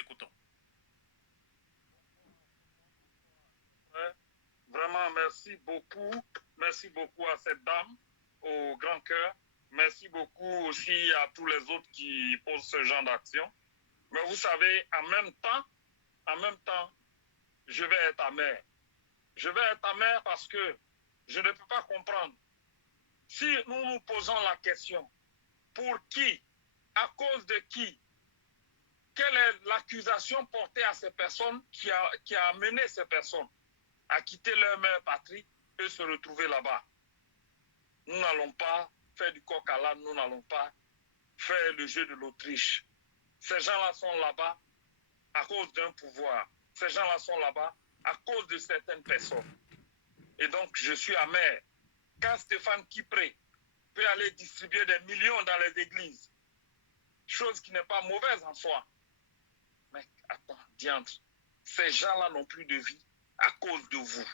écoutons. Vraiment, merci beaucoup à cette dame, au grand cœur. Merci beaucoup aussi à tous les autres qui posent ce genre d'action. Mais vous savez, en même temps, je vais être amer. Je vais être amer parce que je ne peux pas comprendre. Si nous nous posons la question, pour qui, à cause de qui, quelle est l'accusation portée à ces personnes qui a amené ces personnes à quitter leur mère patrie et se retrouver là-bas? Nous n'allons pas faire du coq à l'âne, nous n'allons pas faire le jeu de l'Autriche. Ces gens-là sont là-bas à cause d'un pouvoir. Ces gens-là sont là-bas à cause de certaines personnes. Et donc, je suis amer. Quand Stéphane Kipré peut aller distribuer des millions dans les églises, chose qui n'est pas mauvaise en soi. Mais attends, diantre, ces gens-là n'ont plus de vie à cause de vous.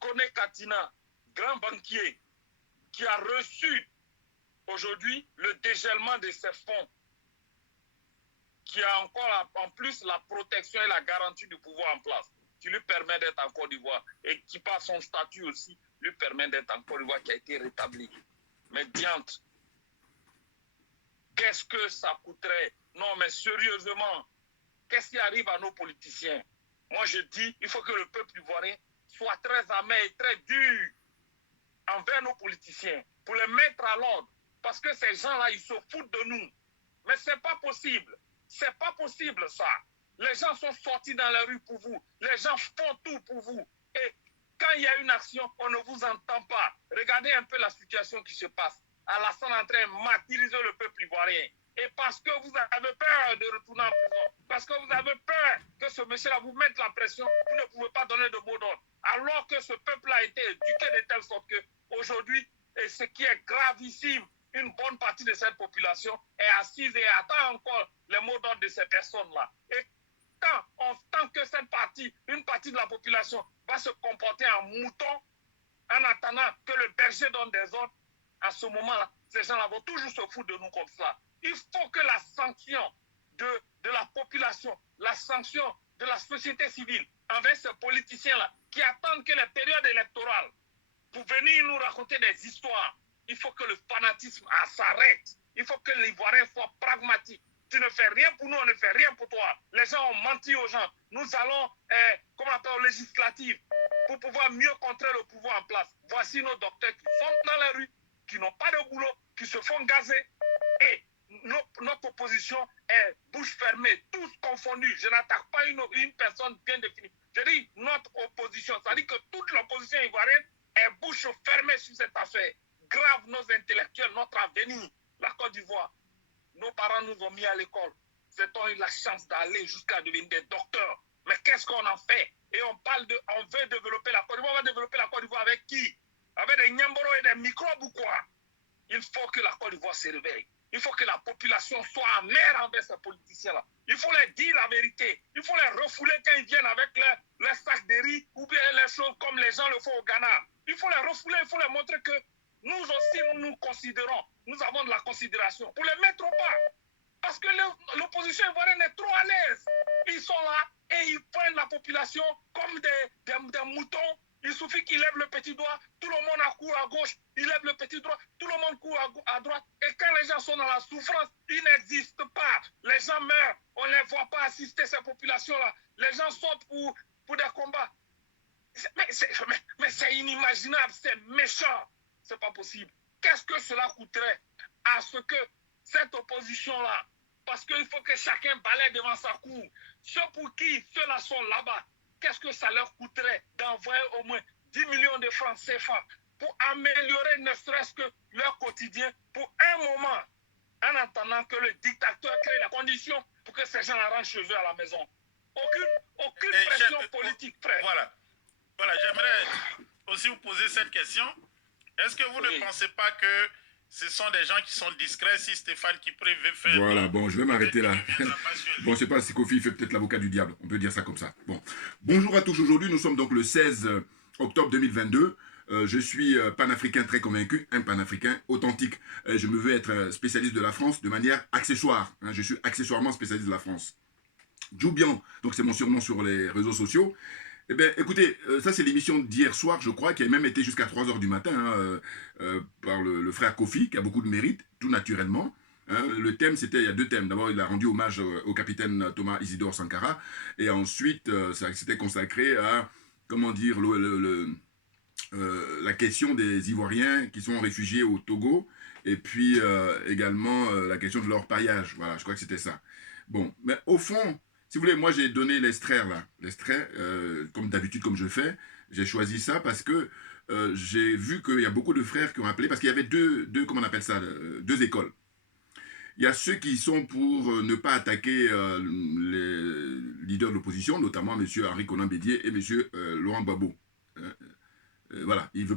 Kone Katina, grand banquier, qui a reçu aujourd'hui le dégèlement de ses fonds, qui a encore en plus la protection et la garantie du pouvoir en place, qui lui permet d'être en Côte d'Ivoire et qui, par son statut aussi, lui permet d'être en Côte d'Ivoire, qui a été rétabli. Mais diantre, qu'est-ce que ça coûterait? Non, mais sérieusement, qu'est-ce qui arrive à nos politiciens? Moi, je dis, il faut que le peuple ivoirien soit très amer et très dur envers nos politiciens pour les mettre à l'ordre. Parce que ces gens-là, ils se foutent de nous. Mais ce n'est pas possible. Ce n'est pas possible, ça. Les gens sont sortis dans la rue pour vous. Les gens font tout pour vous. Et quand il y a une action, on ne vous entend pas. Regardez un peu la situation qui se passe. Alassane est en train de martyriser le peuple ivoirien. Et parce que vous avez peur de retourner en prison, parce que vous avez peur que ce monsieur-là vous mette la pression, vous ne pouvez pas donner de mots d'ordre. Alors que ce peuple-là a été éduqué de telle sorte qu'aujourd'hui, et ce qui est gravissime, une bonne partie de cette population est assise et attend encore les mots d'ordre de ces personnes-là. Et tant que cette partie, une partie de la population va se comporter en mouton, en attendant que le berger donne des ordres, à ce moment-là, ces gens-là vont toujours se foutre de nous comme ça. Il faut que la sanction de la population, la sanction de la société civile envers ces politiciens-là qui attendent que les périodes électorales pour venir nous raconter des histoires, il faut que le fanatisme s'arrête. Il faut que l'Ivoirien soit pragmatique. Tu ne fais rien pour nous, on ne fait rien pour toi. Les gens ont menti aux gens. Nous allons, aux législatives pour pouvoir mieux contrer le pouvoir en place. Voici nos docteurs qui sont dans la rue, qui n'ont pas de boulot, qui se font gazer. Et notre opposition est bouche fermée, tous confondus. Je n'attaque pas une personne bien définie. Je dis notre opposition, c'est-à-dire que toute l'opposition ivoirienne est bouche fermée sur cette affaire. Grave nos intellectuels, notre avenir, la Côte d'Ivoire. Nos parents nous ont mis à l'école. C'est-on eu la chance d'aller jusqu'à devenir des docteurs. Mais qu'est-ce qu'on en fait? Et on veut développer la Côte d'Ivoire. On va développer la Côte d'Ivoire avec qui? Avec des Nyamboro et des microbes ou quoi? Il faut que la Côte d'Ivoire se réveille. Il faut que la population soit amère envers ces politiciens-là. Il faut leur dire la vérité. Il faut les refouler quand ils viennent avec leur sac de riz ou bien les choses comme les gens le font au Ghana. Il faut les refouler, il faut leur montrer que nous aussi, nous considérons, nous avons de la considération pour les mettre au pas. Parce que l'opposition ivoirienne est trop à l'aise. Ils sont là et ils prennent la population comme des moutons. Il suffit qu'ils lèvent le petit doigt, tout le monde accourt à gauche, ils lèvent le petit doigt, tout le monde court à droite. Et quand les gens sont dans la souffrance, ils n'existent pas. Les gens meurent, on ne les voit pas assister ces populations-là. Les gens sortent pour des combats. Mais c'est inimaginable, c'est méchant. C'est pas possible. Qu'est-ce que cela coûterait à ce que cette opposition-là, parce qu'il faut que chacun balaie devant sa cour, ceux pour qui ceux-là sont là-bas, qu'est-ce que ça leur coûterait d'envoyer au moins 10 millions de francs CFA pour améliorer ne serait-ce que leur quotidien pour un moment, en attendant que le dictateur crée les conditions pour que ces gens rentrent chez eux à la maison. Aucune pression politique, frère. Voilà, j'aimerais aussi vous poser cette question. Est-ce que vous ne pensez pas que ce sont des gens qui sont discrets si Stéphane Kipré veut faire... Voilà, bon, je vais m'arrêter là. Bon, je sais pas si Kofi fait peut-être l'avocat du diable. On peut dire ça comme ça. Bon, bonjour à tous. Aujourd'hui, nous sommes donc le 16 octobre 2022. je suis panafricain très convaincu, un panafricain authentique. Je me veux être spécialiste de la France de manière accessoire. Hein, je suis accessoirement spécialiste de la France. Djoubian, donc c'est mon surnom sur les réseaux sociaux. Eh bien, écoutez, ça c'est l'émission d'hier soir, je crois, qui a même été jusqu'à 3 h du matin, hein, par le frère Kofi, qui a beaucoup de mérite, tout naturellement. Hein, le thème, c'était, il y a deux thèmes. D'abord, il a rendu hommage au capitaine Thomas Isidore Sankara, et ensuite, ça s'était consacré à, comment dire, la question des Ivoiriens qui sont réfugiés au Togo, et puis également la question de leur paillage. Voilà, je crois que c'était ça. Bon, mais au fond, si vous voulez, moi j'ai donné l'extrait là, l'extrait, comme d'habitude, comme je fais. J'ai choisi ça parce que j'ai vu qu'il y a beaucoup de frères qui ont appelé, parce qu'il y avait comment on appelle ça, deux écoles. Il y a ceux qui sont pour ne pas attaquer les leaders de l'opposition, notamment M. Henri Konan Bédié et M. Laurent Gbagbo. Voilà, ils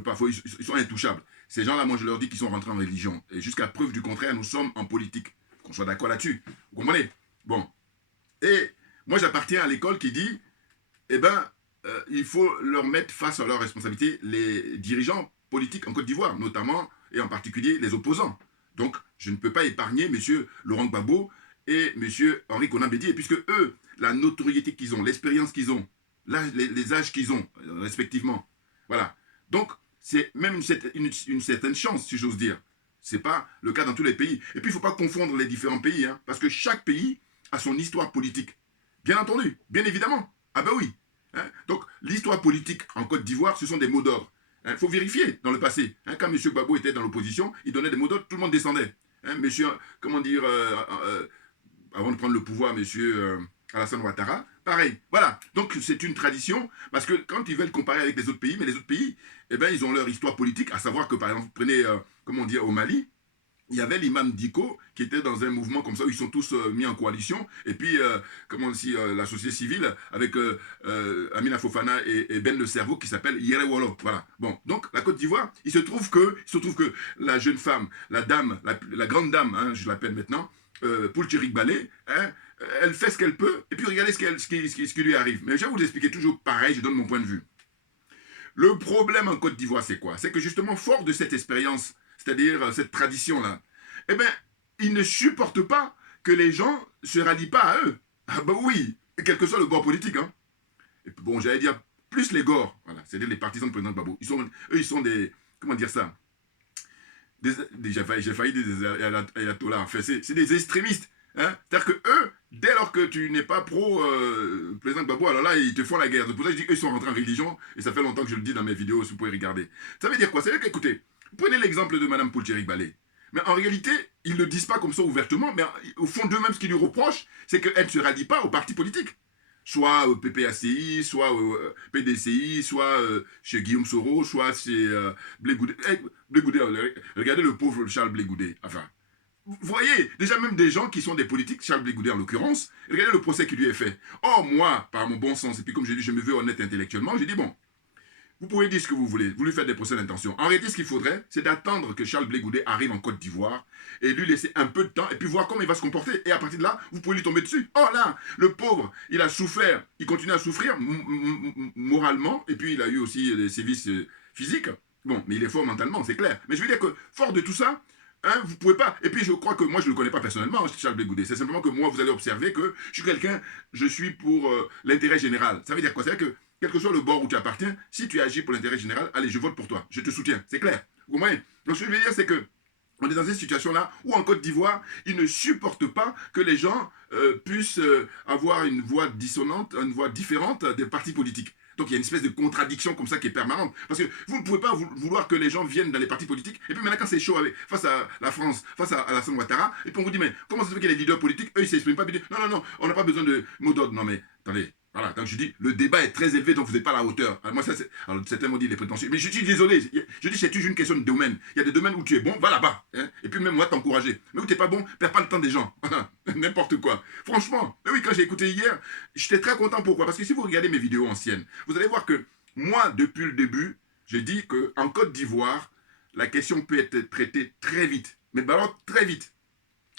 sont intouchables. Ces gens-là, moi je leur dis qu'ils sont rentrés en religion. Et jusqu'à preuve du contraire, nous sommes en politique. Qu'on soit d'accord là-dessus. Vous comprenez? Bon. Et moi j'appartiens à l'école qui dit, eh ben, il faut leur mettre face à leurs responsabilités les dirigeants politiques en Côte d'Ivoire, notamment et en particulier les opposants. Donc, je ne peux pas épargner M. Laurent Gbagbo et M. Henri Konan Bédié, puisque eux, la notoriété qu'ils ont, l'expérience qu'ils ont, les âges qu'ils ont, respectivement. Voilà. Donc, c'est même une certaine chance, si j'ose dire. Ce n'est pas le cas dans tous les pays. Et puis, il ne faut pas confondre les différents pays, hein, parce que chaque pays a son histoire politique. Bien entendu, bien évidemment. Ah ben oui. Hein. Donc, l'histoire politique en Côte d'Ivoire, ce sont des mots d'ordre. Il faut vérifier dans le passé. Hein, quand M. Gbagbo était dans l'opposition, il donnait des mots d'ordre, tout le monde descendait. Hein, monsieur, comment dire, avant de prendre le pouvoir, M. Alassane Ouattara, pareil. Voilà. Donc c'est une tradition, parce que quand ils veulent comparer avec les autres pays, mais les autres pays, eh ben, ils ont leur histoire politique, à savoir que, par exemple, prenez, comment dire, au Mali, il y avait l'imam Diko qui était dans un mouvement comme ça où ils sont tous mis en coalition, et puis comment si la société civile avec Amina Fofana et Ben le Cerveau qui s'appelle Yerewolo. Voilà. Bon, donc la Côte d'Ivoire, il se trouve que la jeune femme, la dame, la grande dame, hein, je l'appelle maintenant, Poultchirik Balé, hein, elle fait ce qu'elle peut, et puis regardez ce qui lui arrive. Mais je vais vous expliquer toujours pareil, je donne mon point de vue. Le problème en Côte d'Ivoire, c'est quoi? C'est que justement, fort de cette expérience, c'est-à-dire cette tradition-là, eh bien, ils ne supportent pas que les gens ne se rallient pas à eux. Ah ben oui, quel que soit le bord politique. Hein. Et bon, j'allais dire, plus les gores, voilà, c'est-à-dire les partisans de président Gbagbo. Ils sont des, comment dire ça, j'ai failli dire des ayatollahs, enfin, c'est des extrémistes. Hein. C'est-à-dire que eux, dès lors que tu n'es pas pro président Gbagbo, alors là, ils te font la guerre. C'est pour ça que je dis qu'eux sont rentrés en religion, et ça fait longtemps que je le dis dans mes vidéos, si vous pouvez regarder. Ça veut dire quoi? Ça veut dire qu'écoutez, prenez l'exemple de Mme Poultchirik Balé. Mais en réalité, ils ne le disent pas comme ça ouvertement, mais au fond d'eux-mêmes, ce qu'ils lui reprochent, c'est qu'elle ne se rallie pas aux partis politiques. Soit PPACI, soit PDCI, soit chez Guillaume Soro, soit chez Blé Goudé. Blé Goudé, regardez le pauvre Charles Blé Goudé. Enfin, vous voyez, déjà même des gens qui sont des politiques, Charles Blé Goudé en l'occurrence, regardez le procès qui lui est fait. Or, moi, par mon bon sens, et puis comme j'ai dit, je me veux honnête intellectuellement, j'ai dit, bon, vous pouvez dire ce que vous voulez, vous lui faites des procès d'intention. En réalité, ce qu'il faudrait, c'est d'attendre que Charles Blé Goudé arrive en Côte d'Ivoire et lui laisser un peu de temps et puis voir comment il va se comporter. Et à partir de là, vous pouvez lui tomber dessus. Oh là, le pauvre, il a souffert, il continue à souffrir moralement et puis il a eu aussi des sévices physiques. Bon, mais il est fort mentalement, c'est clair. Mais je veux dire que, fort de tout ça, hein, vous pouvez pas. Et puis je crois que moi, je ne le connais pas personnellement, Charles Blé Goudé. C'est simplement que moi, vous allez observer que je suis quelqu'un, je suis pour l'intérêt général. Ça veut dire quoi? Ça veut dire que quel que soit le bord où tu appartiens, si tu agis pour l'intérêt général, allez, je vote pour toi, je te soutiens, c'est clair. Vous comprenez? Donc ce que je veux dire, c'est que on est dans une situation-là où en Côte d'Ivoire, ils ne supportent pas que les gens puissent avoir une voix dissonante, une voix différente des partis politiques. Donc il y a une espèce de contradiction comme ça qui est permanente. Parce que vous ne pouvez pas vouloir que les gens viennent dans les partis politiques. Et puis maintenant quand c'est chaud face à la France, face à Alassane Ouattara, et puis on vous dit, mais comment ça se fait que les leaders politiques, eux, ils ne s'expriment pas, puis ils disent, non, non, non, on n'a pas besoin de mots d'ordre. Non mais, attendez. Voilà, donc je dis, le débat est très élevé, donc vous n'êtes pas à la hauteur. Alors moi, ça, alors certains m'ont dit les prétentieux. Mais je suis désolé, je dis, c'est toujours une question de domaine. Il y a des domaines où tu es bon, va là-bas. Hein, et puis même moi, t'encourager. Mais où tu n'es pas bon, perds pas le temps des gens. N'importe quoi. Franchement, mais oui, quand j'ai écouté hier, j'étais très content. Pourquoi? Parce que si vous regardez mes vidéos anciennes, vous allez voir que moi, depuis le début, j'ai dit qu'en Côte d'Ivoire, la question peut être traitée très vite. Mais bah alors, très vite.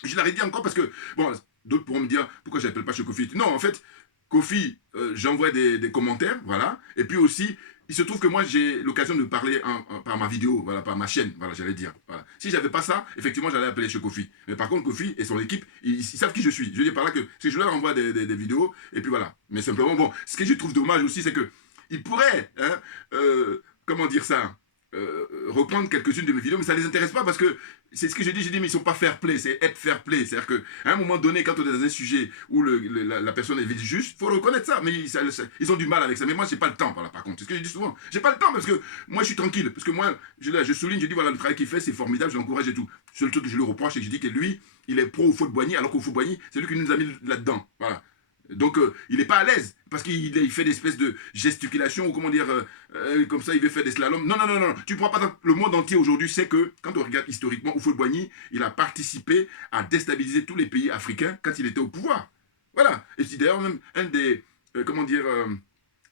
Je l'aurais dit encore parce que, bon, d'autres pourront me dire, pourquoi je n'appelle pas Chocofi? Non, en fait, Kofi, j'envoie des commentaires, voilà. Et puis aussi, il se trouve que moi, j'ai l'occasion de parler par ma vidéo, voilà, par ma chaîne, voilà, j'allais dire. Voilà. Si j'avais pas ça, effectivement, j'allais appeler chez Kofi. Mais par contre, Kofi et son équipe, ils savent qui je suis. Je veux dire par là que si je leur envoie des vidéos, et puis voilà. Mais simplement, bon, ce que je trouve dommage aussi, c'est que ils pourraient, hein, comment dire ça, reprendre quelques-unes de mes vidéos, mais ça ne les intéresse pas parce que c'est ce que j'ai dit, mais ils ne sont pas fair play, c'est être fair play. C'est-à-dire qu'à un moment donné, quand on est dans un sujet où la personne est vite juste, il faut reconnaître ça, mais ils ont du mal avec ça. Mais moi, je n'ai pas le temps, voilà, par contre. C'est ce que je dis souvent. Je n'ai pas le temps parce que moi, je suis tranquille. Parce que moi, je souligne, je dis, voilà, le travail qu'il fait, c'est formidable, je l'encourage et tout. Le seul truc que je lui reproche, c'est que je dis que lui, il est pro au Fouad-Boigny, alors qu'au Fouad-Boigny, c'est lui qui nous a mis là-dedans. Voilà. Donc, il n'est pas à l'aise parce qu'il fait des espèces de gesticulations ou comment dire, comme ça, il veut faire des slaloms. Non, non, non, non. Tu ne pourras pas. Le monde entier aujourd'hui sait que, quand on regarde historiquement, Houphouët-Boigny, il a participé à déstabiliser tous les pays africains quand il était au pouvoir. Voilà. Et c'est d'ailleurs même un des, comment dire,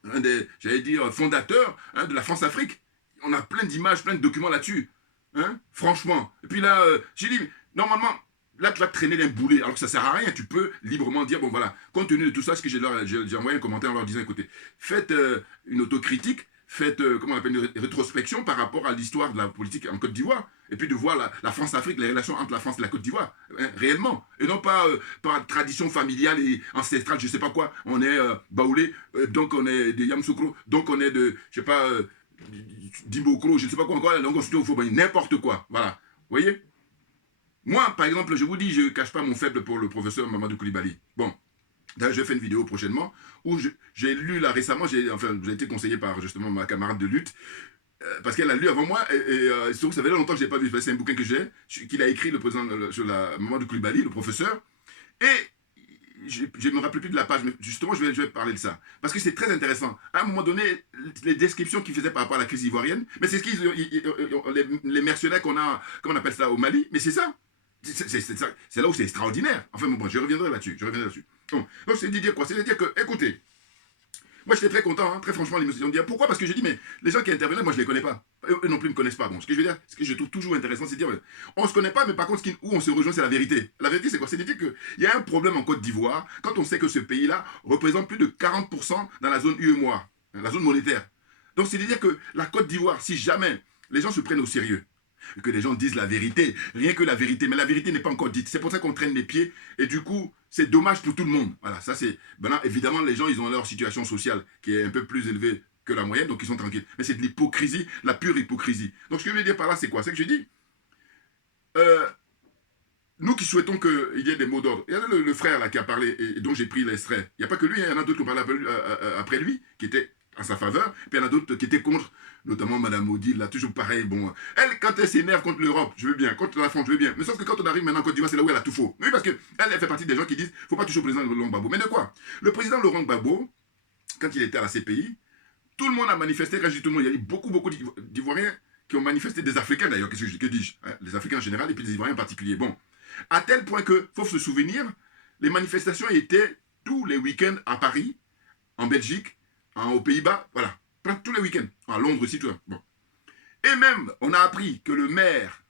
un des, j'allais dire, fondateurs hein, de la France-Afrique. On a plein d'images, plein de documents là-dessus. Hein, franchement. Et puis là, j'ai dit, normalement. Là, tu vas traîner d'un boulet, alors que ça ne sert à rien. Tu peux librement dire, bon voilà, compte tenu de tout ça, ce que j'ai envoyé un commentaire en leur disant, écoutez, faites une autocritique, faites, comment on appelle, une rétrospection par rapport à l'histoire de la politique en Côte d'Ivoire, et puis de voir la France-Afrique, les relations entre la France et la Côte d'Ivoire, hein, réellement, et non pas par tradition familiale et ancestrale, je ne sais pas quoi, on est baoulé, donc on est des Yamoussoukro, donc on est de, je ne sais pas, d'Imbokro, je ne sais pas quoi encore, donc on se trouve n'importe quoi, voilà, vous voyez. Moi, par exemple, je vous dis, je ne cache pas mon faible pour le professeur Mamadou Koulibaly. Bon, d'ailleurs, je fais une vidéo prochainement où j'ai lu là récemment, j'ai été conseillé par justement ma camarade de lutte, parce qu'elle a lu avant moi, et surtout ça fait longtemps que je n'ai pas vu, c'est un bouquin que j'ai, qu'il a écrit le président sur Mamadou Koulibaly, le professeur, et je ne me rappelle plus de la page, mais justement, je vais parler de ça. Parce que c'est très intéressant. À un moment donné, les descriptions qu'il faisait par rapport à la crise ivoirienne, mais c'est ce qu'ils, les mercenaires qu'on a, comment on appelle ça, au Mali, mais c'est ça. C'est là où c'est extraordinaire. Enfin bon, je reviendrai là-dessus. Donc c'est de dire quoi? C'est de dire que, écoutez, moi j'étais très content, hein, très franchement, ils me dire pourquoi? Parce que je dis, mais les gens qui intervenaient, moi je les connais pas. Eux non plus ne me connaissent pas. Bon, ce que je veux dire, ce que je trouve toujours intéressant, c'est de dire, on se connaît pas, mais par contre, où on se rejoint, c'est la vérité. La vérité, c'est quoi? C'est de dire qu'il y a un problème en Côte d'Ivoire quand on sait que ce pays-là représente plus de 40% dans la zone UEMOA, la zone monétaire. Donc c'est de dire que la Côte d'Ivoire, si jamais les gens se prennent au sérieux, que les gens disent la vérité, rien que la vérité, mais la vérité n'est pas encore dite. C'est pour ça qu'on traîne les pieds, et du coup, c'est dommage pour tout le monde. Voilà, ça c'est... Maintenant, évidemment, les gens, ils ont leur situation sociale qui est un peu plus élevée que la moyenne, donc ils sont tranquilles. Mais c'est de l'hypocrisie, la pure hypocrisie. Donc ce que je veux dire par là, c'est quoi? C'est que je dis, nous qui souhaitons qu'il y ait des mots d'ordre, il y a le frère là qui a parlé, et dont j'ai pris l'extrait. Il n'y a pas que lui, il y en a d'autres qui ont parlé après lui, qui étaient à sa faveur, puis il y en a d'autres qui étaient contre, notamment Madame Odile, là, toujours pareil, bon, elle, quand elle s'énerve contre l'Europe, je veux bien, contre la France, je veux bien, mais sauf que quand on arrive maintenant en Côte d'Ivoire, c'est là où elle a tout faux. Oui, parce qu'elle fait partie des gens qui disent, faut pas toucher au président Laurent Gbagbo. Mais de quoi? Le président Laurent Gbagbo, quand il était à la CPI, tout le monde a manifesté, quand je dis tout le monde, il y a eu beaucoup d'Ivoiriens qui ont manifesté, des Africains d'ailleurs, que dis-je, hein, les Africains en général, et puis des Ivoiriens en particulier. Bon, à tel point que, faut se souvenir, les manifestations étaient tous les week-ends à Paris, en Belgique, aux Pays-Bas, voilà. Tous les week-ends. À Londres aussi, tout ça. Bon. Et même, on a appris que le maire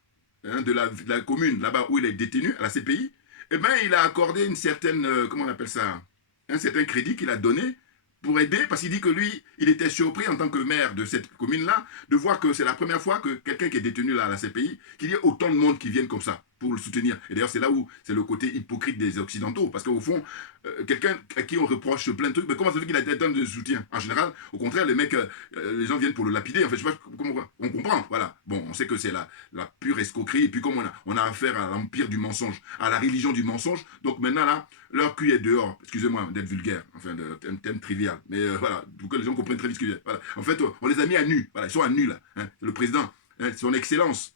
hein, de la commune, là-bas où il est détenu, à la CPI, eh ben, il a accordé une certaine, comment on appelle ça, un certain crédit qu'il a donné pour aider, parce qu'il dit que lui, il était surpris en tant que maire de cette commune-là, de voir que c'est la première fois que quelqu'un qui est détenu là à la CPI, qu'il y ait autant de monde qui viennent comme ça, pour le soutenir. Et d'ailleurs, c'est là où c'est le côté hypocrite des Occidentaux, parce qu'au fond, quelqu'un à qui on reproche plein de trucs, mais comment ça fait qu'il a tant de soutien? En général, au contraire, les mecs, les gens viennent pour le lapider, en fait, je sais pas comment on comprend, voilà. Bon, on sait que c'est la pure escroquerie, et puis comme on a affaire à l'empire du mensonge, à la religion du mensonge, donc maintenant là, leur cul est dehors, excusez-moi d'être vulgaire, enfin, un thème trivial, mais voilà, pour que les gens comprennent très vite ce que je veux dire. Voilà. En fait, on les a mis à nu, voilà, ils sont à nu là, hein. Le président, hein, son excellence,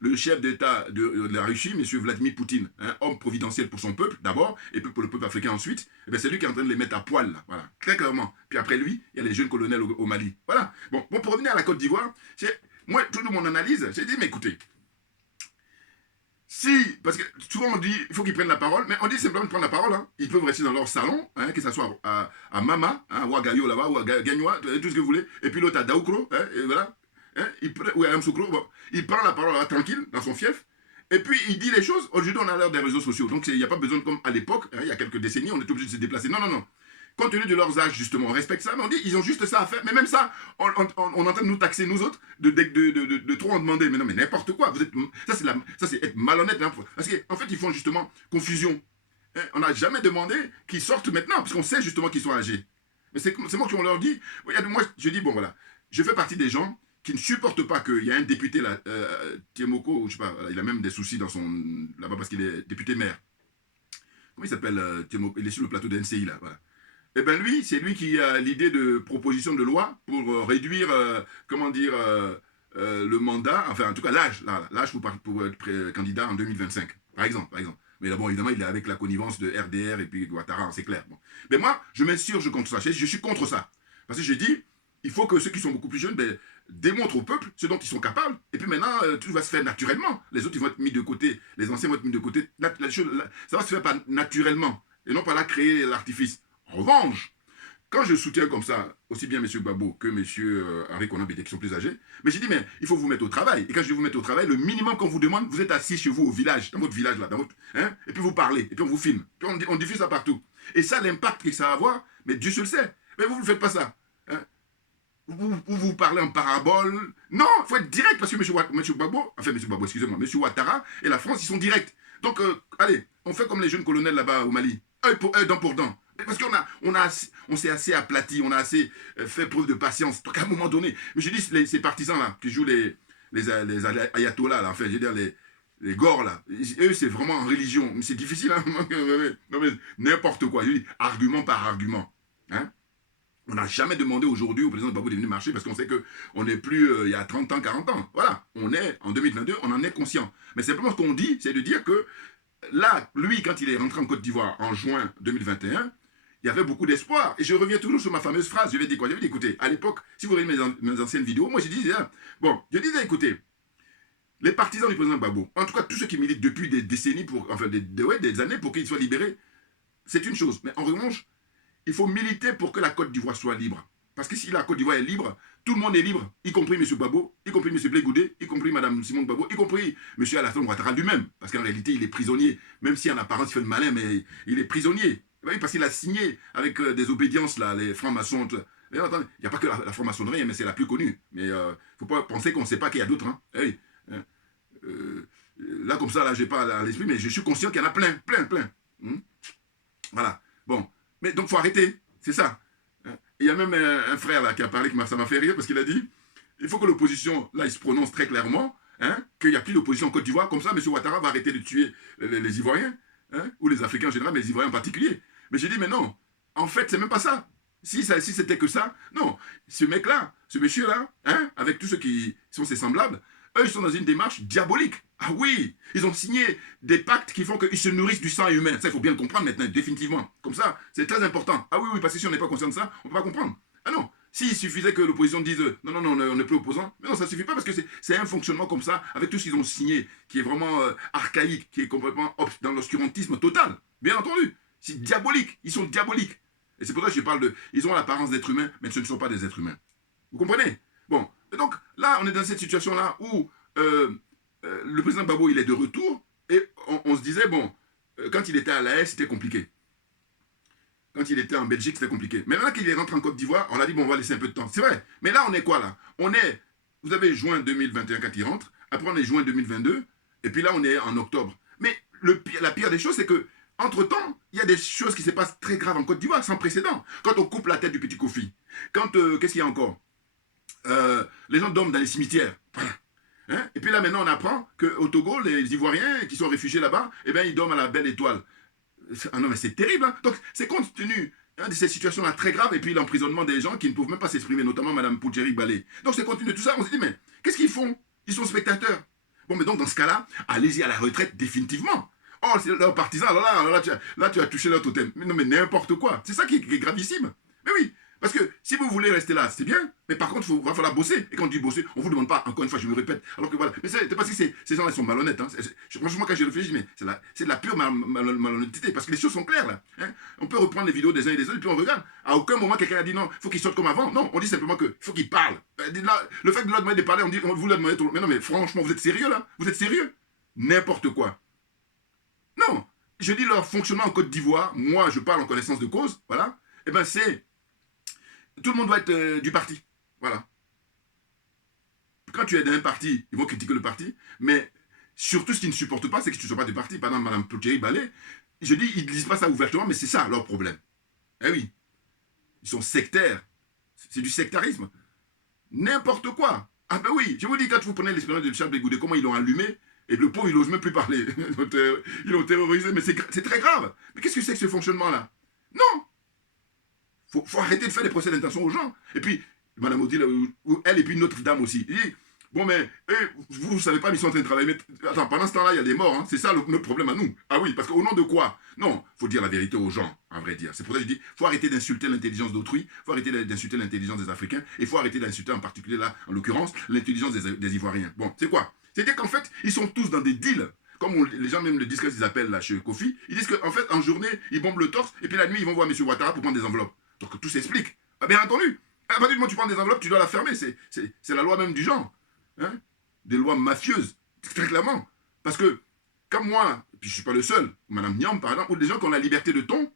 le chef d'État de la Russie, M. Vladimir Poutine, hein, homme providentiel pour son peuple, d'abord, et puis pour le peuple africain ensuite, eh c'est lui qui est en train de les mettre à poil, là, voilà, très clairement. Puis après lui, il y a les jeunes colonels au Mali. Voilà. Bon, pour revenir à la Côte d'Ivoire, moi, toute mon analyse, j'ai dit, mais écoutez, parce que souvent on dit, il faut qu'ils prennent la parole, mais on dit simplement de prendre la parole, hein. Ils peuvent rester dans leur salon, hein, que ce soit à Mama, hein, ou à Gayo là-bas, ou à Gagnoa, tout ce que vous voulez, et puis l'autre à Daoukro, hein, et voilà. Hein, ou à Amsoukro, bon, il prend la parole là, tranquille, dans son fief, et puis il dit les choses. Aujourd'hui, on a l'heure des réseaux sociaux, donc il n'y a pas besoin, comme à l'époque, hein, il y a quelques décennies, on est obligé de se déplacer. Non, non, non. compte tenu de leurs âges, justement, on respecte ça, mais on dit, ils ont juste ça à faire. Mais même ça, on est en train de nous taxer, nous autres, de trop en demander. Mais non, mais n'importe quoi. Ça, c'est être malhonnête. Hein, parce qu'en fait, ils font justement confusion. Hein, on n'a jamais demandé qu'ils sortent maintenant, parce qu'on sait justement qu'ils sont âgés. Mais c'est moi qu'on leur dit. Moi, je dis, bon, voilà, je fais partie des gens qui ne supportent pas qu'il y a un député, là, Tiemoko, je sais pas, il a même des soucis là-bas parce qu'il est député maire. Comment il s'appelle, Tiemoko? Il est sur le plateau de NCI, là, voilà. Eh bien lui, c'est lui qui a l'idée de proposition de loi pour réduire, le mandat, enfin en tout cas l'âge pour être candidat en 2025, par exemple. Mais là, bon, évidemment, il est avec la connivence de RDR et puis Ouattara, c'est clair. Bon. Mais moi, je m'insurge contre ça, je suis contre ça. Parce que je dis, il faut que ceux qui sont beaucoup plus jeunes démontrent au peuple ce dont ils sont capables, et puis maintenant, tout va se faire naturellement. Les autres, ils vont être mis de côté, les anciens vont être mis de côté. Ça va se faire naturellement, et non pas là créer l'artifice. En revanche, quand je soutiens comme ça, aussi bien M. Gbagbo que M. Henri Konan Bédié, qui sont plus âgés, mais j'ai dit, mais il faut vous mettre au travail. Et quand je dis vous mettre au travail, le minimum qu'on vous demande, vous êtes assis chez vous au village, dans votre village, là, et puis vous parlez, et puis on vous filme, puis on diffuse ça partout. Et ça, l'impact que ça va avoir, mais Dieu seul sait. Mais vous ne faites pas ça. Hein? Vous parlez en parabole. Non, il faut être direct, parce que M. Gbagbo, excusez-moi, M. Ouattara et la France, ils sont directs. Donc, allez, on fait comme les jeunes colonels là-bas au Mali. Œil pour œil, dent pour dent. Parce qu'on s'est assez aplati, on a assez fait preuve de patience. Donc à un moment donné, mais je dis ces partisans là qui jouent les ayatollahs là, enfin je veux dire les gors là, eux c'est vraiment en religion, c'est difficile hein. Non mais n'importe quoi, je dis argument par argument. Hein? On n'a jamais demandé aujourd'hui au président Gbagbo de venir marcher parce qu'on sait qu'on n'est plus il y a 30 ans, 40 ans. Voilà, on est en 2022, on en est conscient. Mais simplement ce qu'on dit, c'est de dire que là, lui, quand il est rentré en Côte d'Ivoire en juin 2021, il y avait beaucoup d'espoir. Et je reviens toujours sur ma fameuse phrase. Je vais dire quoi? Je vais dire, écoutez, à l'époque, si vous regardez mes anciennes vidéos, moi je disais, écoutez, les partisans du président Gbagbo, en tout cas tous ceux qui militent depuis des décennies, des années pour qu'il soit libéré, c'est une chose. Mais en revanche, il faut militer pour que la Côte d'Ivoire soit libre. Parce que si la Côte d'Ivoire est libre, tout le monde est libre, y compris M. Gbagbo, y compris M. Blé Goudé, y compris Mme Simone Gbagbo, y compris M. Alassane Ouattara lui-même. Parce qu'en réalité, il est prisonnier. Même si en apparence, il fait le malin, mais il est prisonnier. Oui, parce qu'il a signé avec des obédiences, là, les francs-maçons. Mais attendez, il n'y a pas que la franc-maçonnerie, mais c'est la plus connue. Mais il ne faut pas penser qu'on ne sait pas qu'il y a d'autres. Hein. Hey, là, comme ça, là, je n'ai pas à l'esprit, mais je suis conscient qu'il y en a plein. Voilà. Bon. Mais donc, il faut arrêter. C'est ça. Il y a même un frère là qui a parlé, ça m'a fait rire, parce qu'il a dit, il faut que l'opposition, là, il se prononce très clairement, qu'il n'y a plus d'opposition en Côte d'Ivoire. Comme ça, M. Ouattara va arrêter de tuer les Ivoiriens, ou les Africains en général, mais les Ivoiriens en particulier. Mais j'ai dit, mais non, en fait, c'est même pas ça. Si c'était que ça, non. Ce mec-là, ce monsieur-là, avec tous ceux qui sont ses semblables, eux, ils sont dans une démarche diabolique. Ah oui, ils ont signé des pactes qui font qu'ils se nourrissent du sang humain. Ça, il faut bien le comprendre maintenant, définitivement. Comme ça, c'est très important. Ah oui, parce que si on n'est pas conscient de ça, on ne peut pas comprendre. Ah non, s'il suffisait que l'opposition dise non, on n'est plus opposant, mais non, ça ne suffit pas parce que c'est un fonctionnement comme ça, avec tout ce qu'ils ont signé, qui est vraiment archaïque, qui est complètement dans l'obscurantisme total. Bien entendu, c'est diabolique, ils sont diaboliques. Et c'est pour ça que je parle ils ont l'apparence d'êtres humains, mais ce ne sont pas des êtres humains. Vous comprenez? Bon, et donc là, on est dans cette situation-là où le président Gbagbo, il est de retour, et on se disait, bon, quand il était à l'AS, c'était compliqué. Quand il était en Belgique, c'était compliqué. Mais maintenant qu'il est rentré en Côte d'Ivoire, on a dit, bon, on va laisser un peu de temps. C'est vrai. Mais là, on est quoi, là? Vous avez juin 2021 quand il rentre, après on est juin 2022, et puis là, on est en octobre. Mais la pire des choses, c'est que, entre-temps, il y a des choses qui se passent très graves en Côte d'Ivoire, sans précédent. Quand on coupe la tête du petit Kofi, quand, qu'est-ce qu'il y a encore? Les gens dorment dans les cimetières. Voilà. Et puis là, maintenant, on apprend qu'au Togo, les Ivoiriens qui sont réfugiés là-bas, eh bien, ils dorment à la Belle Étoile. Ah non, mais c'est terrible. Hein. Donc, c'est compte tenu de cette situation-là très grave, et puis l'emprisonnement des gens qui ne peuvent même pas s'exprimer, notamment Mme Poudjeri Balé. Donc, c'est compte tenu de tout ça, on se dit, mais qu'est-ce qu'ils font? Ils sont spectateurs. Bon, mais donc, dans ce cas-là, allez-y à la retraite définitivement. Oh, c'est leurs partisans, alors là, tu as touché leur totem. Mais non, mais n'importe quoi. C'est ça qui est gravissime. Mais oui. Parce que si vous voulez rester là, c'est bien, mais par contre, il va falloir bosser. Et quand on dit bosser, on ne vous demande pas, encore une fois, je me répète, alors que voilà. Mais c'est parce que ces gens-là sont malhonnêtes. Hein. Franchement, quand j'y réfléchis, mais c'est de la pure malhonnêteté, parce que les choses sont claires là. Hein. On peut reprendre les vidéos des uns et des autres, et puis on regarde. À aucun moment, quelqu'un a dit non, il faut qu'il sorte comme avant. Non, on dit simplement qu'il faut qu'il parle. Le fait de leur demander de parler, on dit, vous leur demandez tout le monde. Mais non, mais franchement, vous êtes sérieux là? Vous êtes sérieux? N'importe quoi. Non, je dis leur fonctionnement en Côte d'Ivoire, moi, je parle en connaissance de cause, voilà. eh ben c'est... Tout le monde doit être du parti. Voilà. Quand tu es d'un parti, ils vont critiquer le parti, mais surtout ce qu'ils ne supportent pas, c'est que tu ne sois pas du parti. Par exemple, Mme Thierry Ballet, je dis, ils ne disent pas ça ouvertement, mais c'est ça leur problème. Eh oui. Ils sont sectaires. C'est du sectarisme. N'importe quoi. Ah ben oui, je vous dis, quand vous prenez l'expérience de Charles Blé Goudé, comment ils l'ont allumé, et le pauvre, il n'ose même plus parler. Ils l'ont terrorisé, mais c'est très grave. Mais qu'est-ce que c'est que ce fonctionnement-là? Non. Faut arrêter de faire des procès d'intention aux gens. Et puis, Mme Odile, elle et puis une autre dame aussi, il dit, bon, mais vous ne savez pas, mais ils sont en train de travailler. Mais, attends, pendant ce temps-là, il y a des morts. Hein. C'est ça notre problème à nous. Ah oui, parce qu'au nom de quoi? Non, il faut dire la vérité aux gens, à vrai dire. C'est pour ça que je dis, il faut arrêter d'insulter l'intelligence d'autrui, il faut arrêter d'insulter l'intelligence des Africains, et il faut arrêter d'insulter en particulier, là, en l'occurrence, l'intelligence des Ivoiriens. Bon, c'est quoi? C'est-à-dire qu'en fait, ils sont tous dans des deals. Comme les gens même le disent quand ils appellent là chez Kofi, ils disent qu'en fait, en journée, ils bombent le torse, et puis la nuit, ils vont voir M. Ouattara pour prendre des enveloppes. Donc tout s'explique. Ah, bien entendu. À partir du moment où tu prends des enveloppes, tu dois la fermer. C'est la loi même du genre. Hein? Des lois mafieuses, très clairement. Parce que, comme moi, puis je ne suis pas le seul, Mme Niam par exemple, ou des gens qui ont la liberté de ton,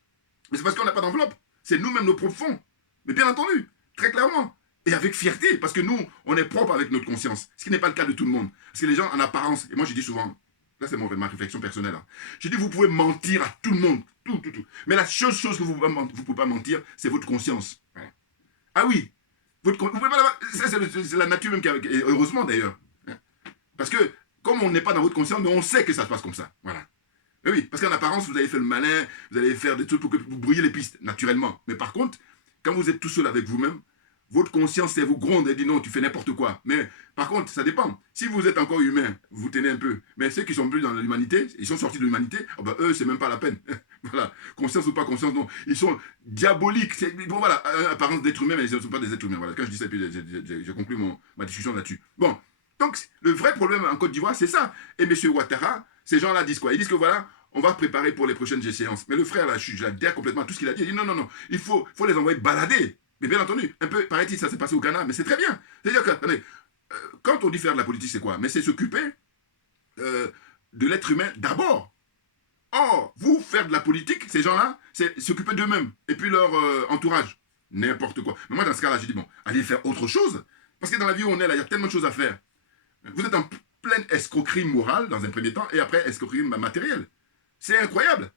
mais c'est parce qu'on n'a pas d'enveloppe. C'est nous-mêmes nos propres fonds. Mais bien entendu, très clairement. Et avec fierté, parce que nous, on est propre avec notre conscience. Ce qui n'est pas le cas de tout le monde. Parce que les gens, en apparence, et moi je dis souvent, là c'est ma réflexion personnelle, hein. Je dis, vous pouvez mentir à tout le monde. Tout. Mais la seule chose que vous ne pouvez pas mentir, c'est votre conscience. Ah oui, vous pouvez pas c'est la nature même qui a, et heureusement d'ailleurs. Parce que, comme on n'est pas dans votre conscience, mais on sait que ça se passe comme ça. Voilà. Et oui, parce qu'en apparence, vous avez fait le malin, vous allez faire des trucs pour que vous brouillez les pistes, naturellement. Mais par contre, quand vous êtes tout seul avec vous-même, votre conscience, elle vous gronde et dit non, tu fais n'importe quoi. Mais par contre, ça dépend. Si vous êtes encore humain, vous tenez un peu. Mais ceux qui sont plus dans l'humanité, ils sont sortis de l'humanité, oh ben, eux, c'est même pas la peine. Voilà. Conscience ou pas conscience, non. Ils sont diaboliques. Bon, voilà, apparence d'être humain, mais ils ne sont pas des êtres humains. Voilà. Quand je dis ça, puis j'ai conclu ma discussion là-dessus. Bon. Donc, le vrai problème en Côte d'Ivoire, c'est ça. Et M. Ouattara, ces gens-là disent quoi? Ils disent que voilà, on va préparer pour les prochaines échéances. Mais le frère, là, j'adhère complètement à tout ce qu'il a dit. Il dit non, il faut les envoyer balader. Mais bien entendu, un peu, paraît-il, ça s'est passé au Ghana, mais c'est très bien. C'est-à-dire que, attendez, quand on dit faire de la politique, c'est quoi? Mais c'est s'occuper de l'être humain d'abord. Or, vous, faire de la politique, ces gens-là, c'est s'occuper d'eux-mêmes et puis leur entourage. N'importe quoi. Mais moi, dans ce cas-là, je dis, bon, allez faire autre chose. Parce que dans la vie où on est là, il y a tellement de choses à faire. Vous êtes en pleine escroquerie morale, dans un premier temps, et après, escroquerie matérielle. C'est incroyable.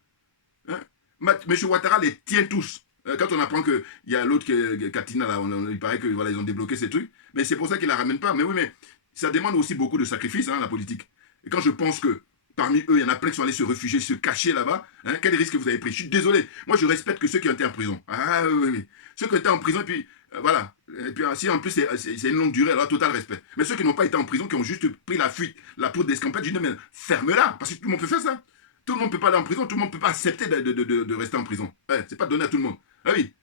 Hein? M. Ouattara les tient tous. Quand on apprend qu'il y a l'autre, Katina, là, il paraît qu'ils voilà, ont débloqué ces trucs, mais c'est pour ça qu'ils ne la ramènent pas. Mais oui, mais ça demande aussi beaucoup de sacrifices, hein, la politique. Et quand je pense que parmi eux, il y en a plein qui sont allés se réfugier, se cacher là-bas, hein, quel risque vous avez pris? Je suis désolé. Moi, je respecte que ceux qui ont été en prison. Ah oui. Ceux qui ont été en prison, et puis voilà. Et puis si en plus c'est une longue durée, alors total respect. Mais ceux qui n'ont pas été en prison, qui ont juste pris la fuite, la poudre d'escampette, je dis, mais ferme-la, parce que tout le monde peut faire ça. Tout le monde ne peut pas aller en prison, tout le monde ne peut pas accepter de rester en prison. Ouais, c'est pas donné à tout le monde. Ah oui.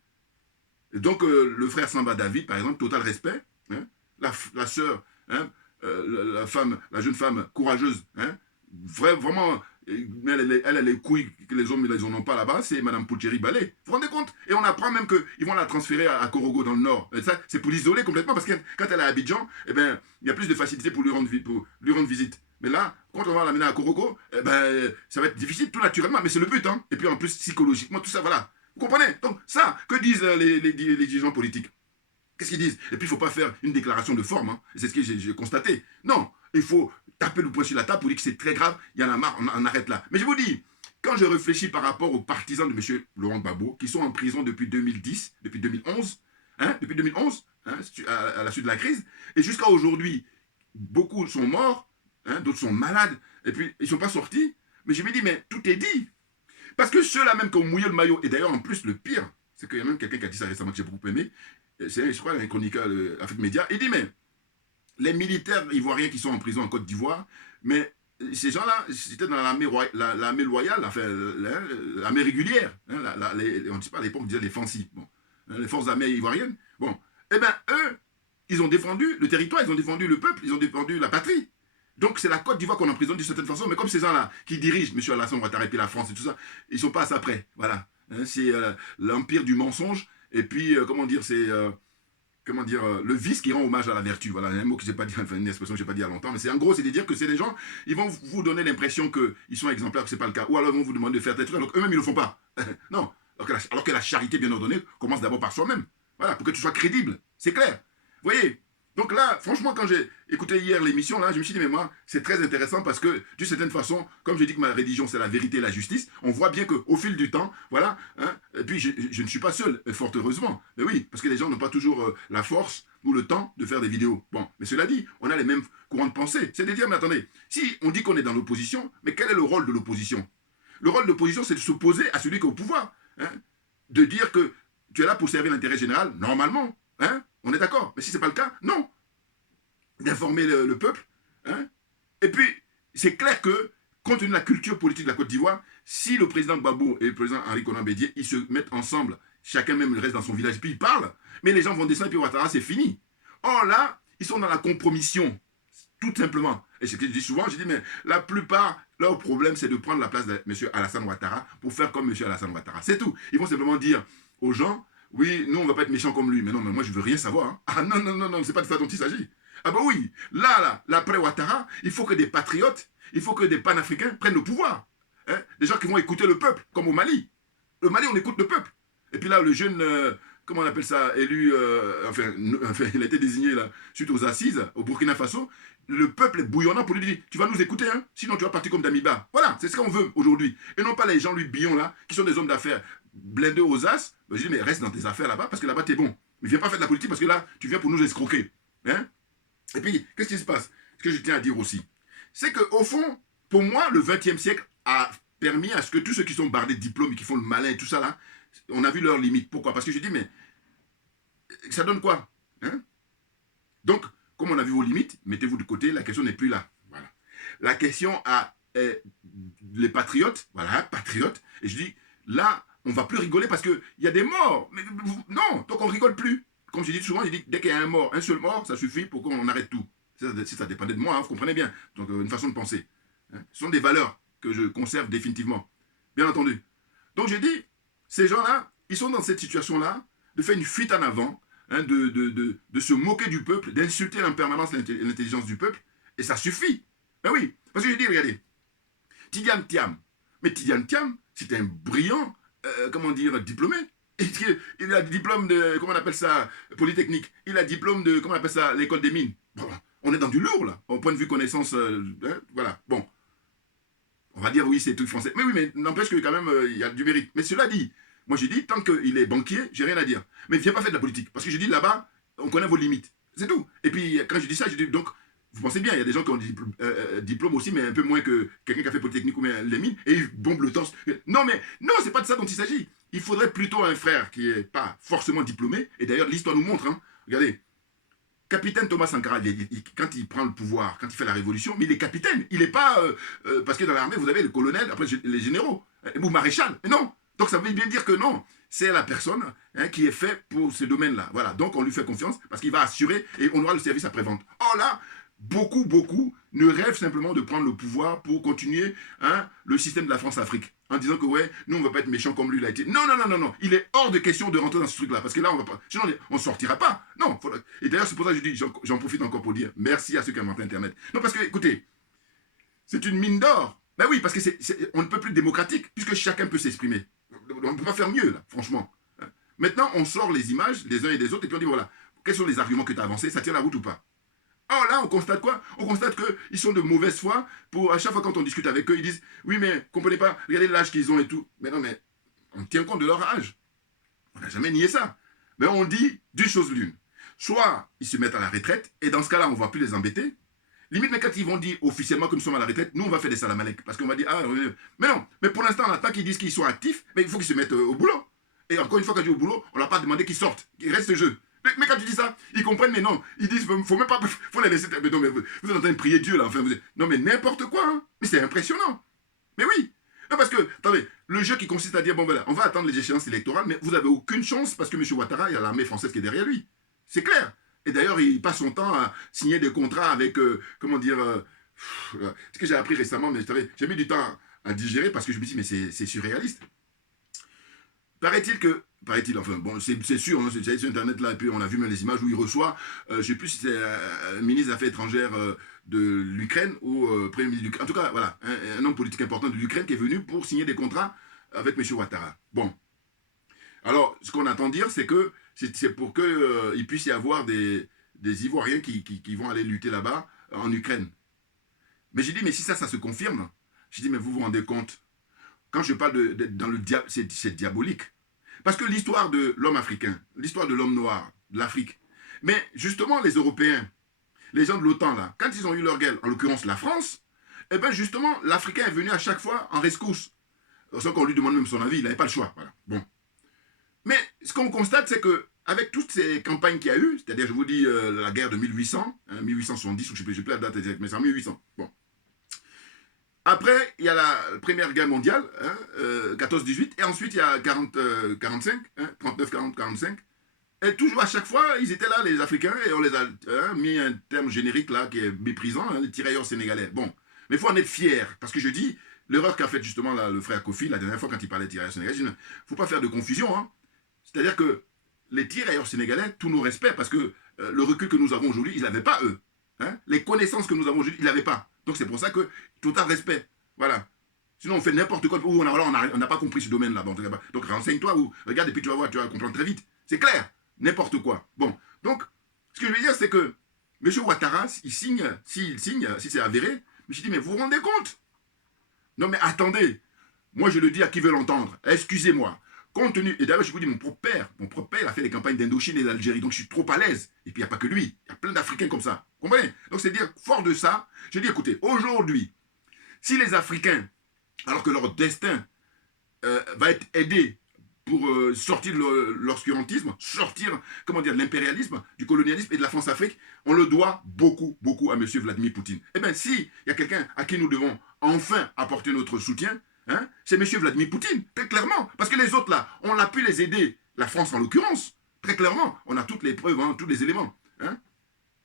Et donc, le frère Samba David, par exemple, total respect. Hein, la sœur, hein, la jeune femme courageuse, hein, vraiment, elle a les couilles que les hommes ils n'en ont pas là-bas, c'est Mme Thierry Ballet. Vous vous rendez compte? Et on apprend même qu'ils vont la transférer à Korogo dans le nord. Et ça, c'est pour l'isoler complètement, parce que quand elle est à Abidjan, eh ben, il y a plus de facilité pour lui rendre visite. Mais là, quand on va l'amener à Korogo, eh ben, ça va être difficile tout naturellement, mais c'est le but. Hein. Et puis en plus, psychologiquement, tout ça, voilà. Vous comprenez? Donc ça, que disent les dirigeants politiques? Qu'est-ce qu'ils disent? Et puis il ne faut pas faire une déclaration de forme. Hein. C'est ce que j'ai constaté. Non, il faut taper le poing sur la table pour dire que c'est très grave, il y en a marre, on arrête là. Mais je vous dis, quand je réfléchis par rapport aux partisans de M. Laurent Gbagbo, qui sont en prison depuis 2010, depuis 2011, hein, à la suite de la crise, et jusqu'à aujourd'hui, beaucoup sont morts, hein, d'autres sont malades, et puis ils ne sont pas sortis. Mais je me dis, mais tout est dit. Parce que ceux-là même qui ont mouillé le maillot, et d'ailleurs en plus le pire, c'est qu'il y a même quelqu'un qui a dit ça récemment que j'ai beaucoup aimé, c'est je crois un chroniqueur Afrique Média, il dit mais les militaires ivoiriens qui sont en prison en Côte d'Ivoire, mais ces gens-là, c'était dans l'armée loyale, enfin, l'armée régulière, hein, on ne dit pas à l'époque, on disait les FANCI, bon, hein, les forces armées ivoiriennes, bon, eh bien eux, ils ont défendu le territoire, ils ont défendu le peuple, ils ont défendu la patrie. Donc c'est la Côte d'Ivoire qu'on emprisonne d'une certaine façon, mais comme ces gens-là qui dirigent M. Alassane Ouattara et puis la France et tout ça, ils ne sont pas à ça près. Voilà. Hein, c'est l'empire du mensonge, et puis, c'est le vice qui rend hommage à la vertu. Voilà, un mot que j'ai pas dit, enfin une expression que j'ai pas dit il y a longtemps, mais c'est en gros, c'est de dire que c'est des gens, ils vont vous donner l'impression qu'ils sont exemplaires, que c'est pas le cas, ou alors ils vont vous demander de faire tes trucs, donc eux-mêmes ils le font pas. Non, Alors que la charité bien ordonnée commence d'abord par soi-même. Voilà, pour que tu sois crédible. C'est clair. Vous voyez? Donc là, franchement, quand j'ai écouté hier l'émission, là, je me suis dit, mais moi, c'est très intéressant parce que, d'une certaine façon, comme je dis que ma religion, c'est la vérité et la justice, on voit bien qu'au fil du temps, voilà, hein, et puis je ne suis pas seul, fort heureusement. Mais oui, parce que les gens n'ont pas toujours la force ou le temps de faire des vidéos. Bon, mais cela dit, on a les mêmes courants de pensée. C'est de dire, mais attendez, si on dit qu'on est dans l'opposition, mais quel est le rôle de l'opposition? Le rôle de l'opposition, c'est de s'opposer à celui qui est au pouvoir. Hein, de dire que tu es là pour servir l'intérêt général, normalement. Hein, on est d'accord. Mais si ce n'est pas le cas, non. D'informer le peuple. Hein. Et puis, c'est clair que, compte tenu de la culture politique de la Côte d'Ivoire, si le président Gbagbo et le président Henri Konan Bédié, ils se mettent ensemble, chacun même reste dans son village, puis ils parlent, mais les gens vont descendre, et puis Ouattara, c'est fini. Or là, ils sont dans la compromission, tout simplement. Et ce que je dis souvent, je dis, mais la plupart, leur problème, c'est de prendre la place de M. Alassane Ouattara pour faire comme M. Alassane Ouattara. C'est tout. Ils vont simplement dire aux gens, oui, nous, on ne va pas être méchants comme lui. Mais non, mais moi, je ne veux rien savoir. Hein. Ah non, non, non, non, c'est pas de ça dont il s'agit. Ah ben oui, là, après Ouattara, il faut que des patriotes, il faut que des panafricains prennent le pouvoir. Hein. Des gens qui vont écouter le peuple, comme au Mali. Le Mali, on écoute le peuple. Et puis là, le jeune, comment on appelle ça, élu, enfin, il a été désigné là, suite aux assises, au Burkina Faso. Le peuple est bouillonnant pour lui dire, tu vas nous écouter, hein, sinon tu vas partir comme Damiba. Voilà, c'est ce qu'on veut aujourd'hui. Et non pas les gens, lui, Billon, là, qui sont des hommes d'affaires blindés aux as. Ben, je dis, mais reste dans tes affaires là-bas, parce que là-bas, t'es bon. Mais viens pas faire de la politique, parce que là, tu viens pour nous escroquer. Hein. Et puis, qu'est-ce qui se passe? Ce que je tiens à dire aussi, c'est qu'au fond, pour moi, le XXe siècle a permis à ce que tous ceux qui sont bardés de diplômes et qui font le malin et tout ça, là, on a vu leurs limites. Pourquoi? Parce que je dis, mais ça donne quoi? Hein? Donc, comme on a vu vos limites, mettez-vous de côté, la question n'est plus là. Voilà. La question à les patriotes, voilà, patriotes, et je dis, là, on ne va plus rigoler parce qu'il y a des morts. Mais, non, donc on ne rigole plus. Comme je dis souvent, je dis, dès qu'il y a un mort, un seul mort, ça suffit pour qu'on arrête tout. Si ça dépendait de moi, hein, vous comprenez bien. Donc, une façon de penser. Hein. Ce sont des valeurs que je conserve définitivement. Bien entendu. Donc, je dis, ces gens-là, ils sont dans cette situation-là, de faire une fuite en avant, hein, de se moquer du peuple, d'insulter en permanence l'intelligence du peuple, et ça suffit. Ben oui, parce que je dis, regardez, Tidiane Thiam, mais Tidiane Thiam, c'est un brillant, comment dire, diplômé. Il a diplôme de, comment on appelle ça, Polytechnique. Il a diplôme de, comment on appelle ça, l'école des mines. Bon, on est dans du lourd, là, au point de vue connaissance, hein, voilà, bon. On va dire, oui, c'est tout français. Mais oui, mais n'empêche que quand même, il y a du mérite. Mais cela dit, moi j'ai dit, tant qu'il est banquier, j'ai rien à dire. Mais viens pas faire de la politique. Parce que je dis, là-bas, on connaît vos limites. C'est tout. Et puis, quand je dis ça, je dis, donc, vous pensez bien, il y a des gens qui ont des diplômes aussi, mais un peu moins que quelqu'un qui a fait Polytechnique ou bien les mines, et ils bombent le torse. Non, mais non, c'est pas de ça dont il s'agit. Il faudrait plutôt un frère qui n'est pas forcément diplômé. Et d'ailleurs, l'histoire nous montre, hein, regardez, capitaine Thomas Sankara, quand il prend le pouvoir, quand il fait la révolution, mais il est capitaine. Il n'est pas... parce que dans l'armée, vous avez le colonel, après les généraux, ou maréchal. Mais non. Donc ça veut bien dire que non. C'est la personne, hein, qui est faite pour ce domaine-là. Voilà. Donc on lui fait confiance parce qu'il va assurer et on aura le service après-vente. Or là, beaucoup ne rêvent simplement de prendre le pouvoir pour continuer, hein, le système de la France-Afrique. En disant que, ouais, nous, on ne va pas être méchants comme lui l'a été. Non, non, non, non, non. Il est hors de question de rentrer dans ce truc-là. Parce que là, on va pas. Sinon, on ne sortira pas. Non. Et d'ailleurs, c'est pour ça que je dis, j'en profite encore pour dire merci à ceux qui ont inventé Internet. Non, parce que, écoutez, c'est une mine d'or. Ben oui, parce que on ne peut plus être démocratique, puisque chacun peut s'exprimer. On ne peut pas faire mieux, là, franchement. Maintenant, on sort les images, les uns et des autres, et puis on dit, voilà, quels sont les arguments que tu as avancés, ça tient la route ou pas? Or là, on constate quoi? On constate qu'ils sont de mauvaise foi. À chaque fois quand on discute avec eux, ils disent, oui, mais comprenez pas, regardez l'âge qu'ils ont et tout. Mais non, mais on tient compte de leur âge. On n'a jamais nié ça. Mais on dit d'une chose l'une. Soit ils se mettent à la retraite, et dans ce cas-là, on ne va plus les embêter. Limite, mais quand ils vont dire officiellement que nous sommes à la retraite, nous, on va faire des salamalek. Parce qu'on va dire, ah, mais non, mais pour l'instant, tant qu'ils disent qu'ils sont actifs, mais il faut qu'ils se mettent au boulot. Et encore une fois, quand je dis au boulot, on ne leur a pas demandé qu'ils sortent, qu'ils restent jeu. Mais quand tu dis ça, ils comprennent, mais non. Ils disent, faut même pas, faut les laisser. Mais non, mais vous êtes en train de prier Dieu, là. Enfin, non, mais n'importe quoi, hein. Mais c'est impressionnant. Mais oui. Non, parce que, attendez, le jeu qui consiste à dire, bon, voilà, on va attendre les échéances électorales, mais vous n'avez aucune chance parce que M. Ouattara, il y a l'armée française qui est derrière lui. C'est clair. Et d'ailleurs, il passe son temps à signer des contrats avec, comment dire, ce que j'ai appris récemment, mais j'ai mis du temps à digérer parce que je me dis, mais c'est surréaliste. Paraît-il, enfin, bon, c'est sûr, hein, c'est sur Internet là, et puis on a vu même les images où il reçoit, je ne sais plus si c'est un ministre des Affaires étrangères de l'Ukraine ou Premier ministre de l'Ukraine. En tout cas, voilà, un homme politique important de l'Ukraine qui est venu pour signer des contrats avec M. Ouattara. Bon, Alors, ce qu'on entend dire, c'est que c'est pour qu'il puisse y avoir des Ivoiriens qui vont aller lutter là-bas, en Ukraine. Mais j'ai dit, mais si ça se confirme, j'ai dit, mais vous vous rendez compte, quand je parle dans le diable, c'est diabolique. Parce que l'histoire de l'homme africain, l'histoire de l'homme noir, de l'Afrique, mais justement les Européens, les gens de l'OTAN, là, quand ils ont eu leur guerre, en l'occurrence la France, eh bien justement, l'Africain est venu à chaque fois en rescousse. Sans qu'on lui demande même son avis, il n'avait pas le choix. Voilà. Bon. Mais ce qu'on constate, c'est que avec toutes ces campagnes qu'il y a eu, c'est-à-dire, je vous dis, la guerre de 1800, 1870, ou je ne sais plus la date exacte, mais c'est en 1800. Bon. Après, il y a la Première Guerre mondiale, 14-18, et ensuite il y a 45, 39-40-45. Et toujours à chaque fois, ils étaient là, les Africains, et on les a mis un terme générique là, qui est méprisant, les tirailleurs sénégalais. Bon, mais il faut en être fier, parce que je dis, l'erreur qu'a faite justement là, le frère Kofi, la dernière fois quand il parlait de tirailleurs sénégalais, il ne faut pas faire de confusion. Hein. C'est-à-dire que les tirailleurs sénégalais, tous nos respects, parce que le recul que nous avons aujourd'hui, ils n'avaient pas eux. Hein. Les connaissances que nous avons aujourd'hui, ils n'avaient pas. Donc c'est pour ça que, total respect. Voilà. Sinon on fait n'importe quoi, ou on n'a pas compris ce domaine-là. Bon, donc renseigne-toi, ou regarde, et puis tu vas voir, tu vas comprendre très vite. C'est clair. N'importe quoi. Bon, donc, ce que je veux dire, c'est que M. Ouattara, il signe, s'il signe, si c'est avéré, mais je dis, mais vous vous rendez compte? Non, mais attendez, moi je le dis à qui veut l'entendre, excusez-moi, compte tenu, et d'ailleurs je vous dis, mon propre père a fait les campagnes d'Indochine et d'Algérie, donc je suis trop à l'aise, et puis il n'y a pas que lui, il y a plein d'Africains comme ça, vous comprenez? Donc c'est dire, fort de ça, je dis, écoutez, aujourd'hui, si les Africains, alors que leur destin va être aidé pour sortir de l'obscurantisme, sortir, comment dire, de l'impérialisme, du colonialisme et de la France-Afrique, on le doit beaucoup, beaucoup à M. Vladimir Poutine. Eh bien, s'il y a quelqu'un à qui nous devons enfin apporter notre soutien, hein, c'est M. Vladimir Poutine, très clairement. Parce que les autres, là, on a pu les aider, la France en l'occurrence, très clairement. On a toutes les preuves, hein, tous les éléments. Hein,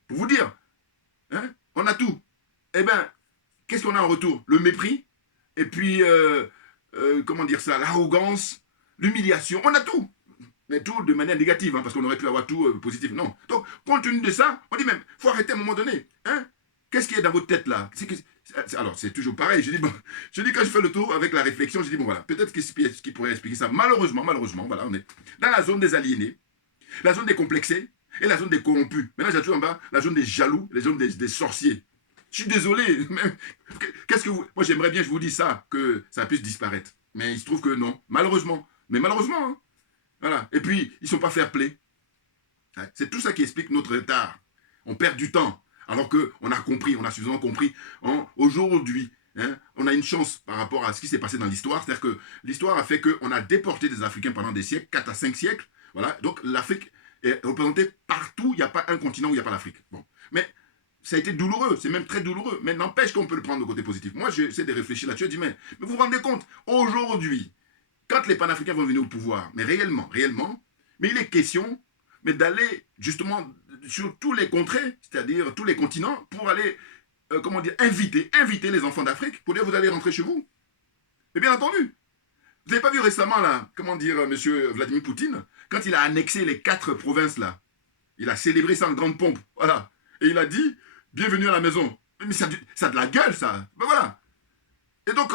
pour vous dire, hein, on a tout. Eh bien, qu'est-ce qu'on a en retour? Le mépris, et puis, comment dire ça, l'arrogance, l'humiliation, on a tout. Mais tout de manière négative, hein, parce qu'on aurait pu avoir tout positif. Non. Donc, compte tenu de ça, on dit même, il faut arrêter à un moment donné. Hein? Qu'est-ce qu'il y a dans votre tête là? Alors, c'est toujours pareil. Je dis, bon, quand je fais le tour avec la réflexion, je dis, bon voilà, peut-être ce qui pourrait expliquer ça. Malheureusement, voilà, on est dans la zone des aliénés, la zone des complexés et la zone des corrompus. Maintenant, j'ai toujours en bas la zone des jaloux, la zone des sorciers. Je suis désolé. Qu'est-ce que vous... Moi, j'aimerais bien, je vous dis ça, que ça puisse disparaître. Mais il se trouve que non, malheureusement. Mais malheureusement, hein. Voilà. Et puis, ils ne sont pas fair-play. C'est tout ça qui explique notre retard. On perd du temps, alors qu'on a compris, on a suffisamment compris. Aujourd'hui, hein, on a une chance par rapport à ce qui s'est passé dans l'histoire. C'est-à-dire que l'histoire a fait qu'on a déporté des Africains pendant des siècles, 4 à 5 siècles. Voilà. Donc, l'Afrique est représentée partout. Il n'y a pas un continent où il n'y a pas l'Afrique. Bon. Mais ça a été douloureux, c'est même très douloureux. Mais n'empêche qu'on peut le prendre au côté positif. Moi, j'essaie de réfléchir là-dessus. Je dis, mais vous vous rendez compte, aujourd'hui, quand les panafricains vont venir au pouvoir, mais réellement, mais il est question d'aller justement sur tous les contrées, c'est-à-dire tous les continents, pour aller, inviter les enfants d'Afrique, pour dire vous allez rentrer chez vous. Mais bien entendu, vous n'avez pas vu récemment, là, M. Vladimir Poutine, quand il a annexé les 4 provinces, là, il a célébré ça en grande pompe, voilà, et il a dit, bienvenue à la maison. Mais ça a de la gueule, ça. Ben voilà. Et donc,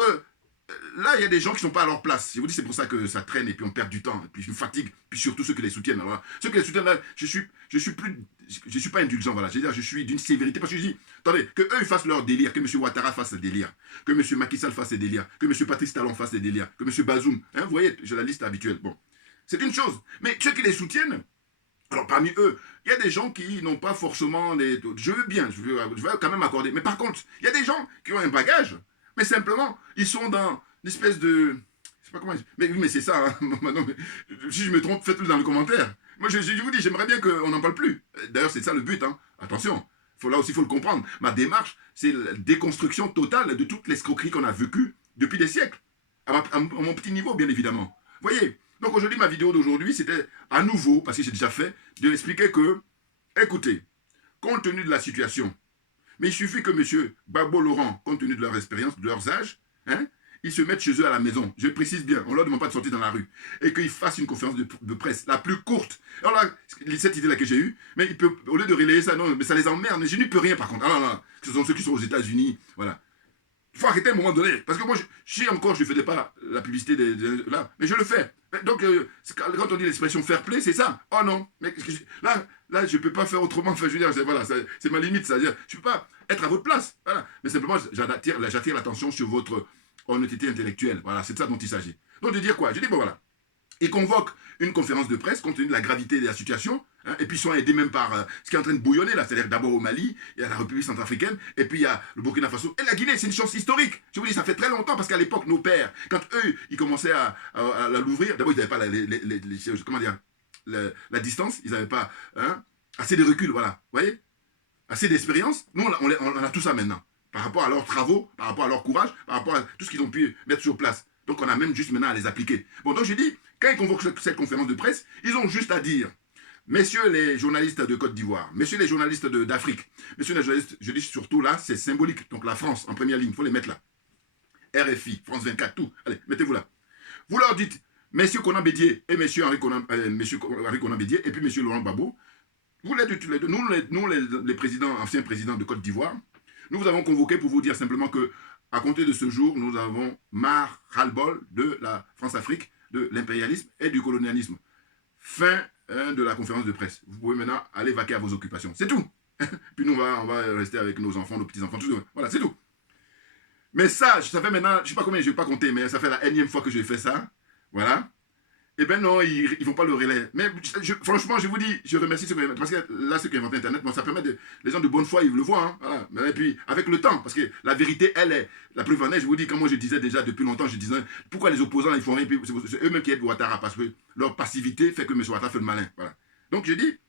là, il y a des gens qui ne sont pas à leur place. Je vous dis, c'est pour ça que ça traîne et puis on perd du temps. Et puis je me fatigue. Puis surtout ceux qui les soutiennent. Alors, ceux qui les soutiennent, là, je suis pas indulgent. Voilà. Je suis d'une sévérité. Parce que je dis, attendez, que eux ils fassent leur délire, que M. Ouattara fasse ses délires, que M. Macky Sall fasse ses délires, que M. Patrice Talon fasse ses délires, que M. Bazoum. Hein, vous voyez, j'ai la liste habituelle. Bon. C'est une chose. Mais ceux qui les soutiennent, alors parmi eux, il y a des gens qui n'ont pas forcément les... Je veux bien, je veux quand même accorder. Mais par contre, il y a des gens qui ont un bagage. Mais simplement, ils sont dans une espèce de... Je sais pas comment... Mais oui, mais c'est ça. Hein. Non, mais, si je me trompe, faites-le dans les commentaires. Moi, je vous dis, j'aimerais bien qu'on n'en parle plus. D'ailleurs, c'est ça le but. Hein. Attention, là aussi, il faut le comprendre. Ma démarche, c'est la déconstruction totale de toute l'escroquerie qu'on a vécue depuis des siècles. À mon petit niveau, bien évidemment. Vous voyez? Donc aujourd'hui, ma vidéo d'aujourd'hui, c'était à nouveau, parce que j'ai déjà fait, de expliquer que, écoutez, compte tenu de la situation, mais il suffit que M. Gbagbo Laurent, compte tenu de leur expérience, de leurs âges, hein, ils se mettent chez eux à la maison. Je précise bien, on ne leur demande pas de sortir dans la rue. Et qu'ils fassent une conférence de presse la plus courte. Alors là, cette idée-là que j'ai eue, mais ils peuvent, au lieu de relayer ça, non, mais ça les emmerde. Mais je n'y peux rien par contre. Ah non, non, ce sont ceux qui sont aux États-Unis, voilà. Il faut arrêter à un moment donné. Parce que moi, je ne faisais pas la publicité là, mais je le fais. Donc, quand on dit l'expression fair play, c'est ça. Oh non, mais là, je ne peux pas faire autrement. Enfin, je veux dire, voilà, c'est ma limite. C'est-à-dire, je ne peux pas être à votre place. Voilà. Mais simplement, j'attire l'attention sur votre honnêteté intellectuelle. Voilà, c'est de ça dont il s'agit. Donc, de dire quoi? Je dis, bon, voilà. Il convoque une conférence de presse compte tenu de la gravité de la situation, hein, et puis ils sont aidés même par ce qui est en train de bouillonner là, c'est-à-dire d'abord au Mali, il y a la République centrafricaine, et puis il y a le Burkina Faso, et la Guinée, c'est une chance historique. Je vous dis, ça fait très longtemps, parce qu'à l'époque, nos pères, quand eux, ils commençaient à l'ouvrir, d'abord ils n'avaient pas comment dire, la distance, ils n'avaient pas assez de recul, voilà, vous voyez, assez d'expérience. Nous, on a tout ça maintenant, par rapport à leurs travaux, par rapport à leur courage, par rapport à tout ce qu'ils ont pu mettre sur place. Donc on a même juste maintenant à les appliquer. Bon, donc je dis, quand ils convoquent cette conférence de presse, ils ont juste à dire, messieurs les journalistes de Côte d'Ivoire, messieurs les journalistes d'Afrique, messieurs les journalistes, je dis surtout là, c'est symbolique. Donc la France, en première ligne, il faut les mettre là. RFI, France 24, tout. Allez, mettez-vous là. Vous leur dites, messieurs Konan Bédié et messieurs Henri Konan Bédié, et puis monsieur Laurent Gbagbo, vous les deux, nous les présidents, anciens présidents de Côte d'Ivoire, nous vous avons convoqué pour vous dire simplement que à compter de ce jour, nous avons marre, ras-le-bol de la France-Afrique, de l'impérialisme et du colonialisme. Fin de la conférence de presse. Vous pouvez maintenant aller vaquer à vos occupations. C'est tout. Puis nous, on va rester avec nos enfants, nos petits-enfants, tout. Voilà, c'est tout. Mais ça fait maintenant, je ne sais pas combien, je ne vais pas compter, mais ça fait la énième fois que je fais ça. Voilà. Eh bien non, ils ne vont pas le relais. Mais franchement, je vous dis, je remercie ceux qui parce que là, ceux qui ont inventé Internet, bon, ça permet les gens de bonne foi, ils le voient. Hein, voilà. Et puis, avec le temps, parce que la vérité, elle est, la preuve en est, je vous dis, comme moi je disais déjà depuis longtemps, je disais, pourquoi les opposants, ils font rien, c'est eux-mêmes qui aident Ouattara, parce que leur passivité fait que M. Ouattara fait le malin. Voilà. Donc je dis,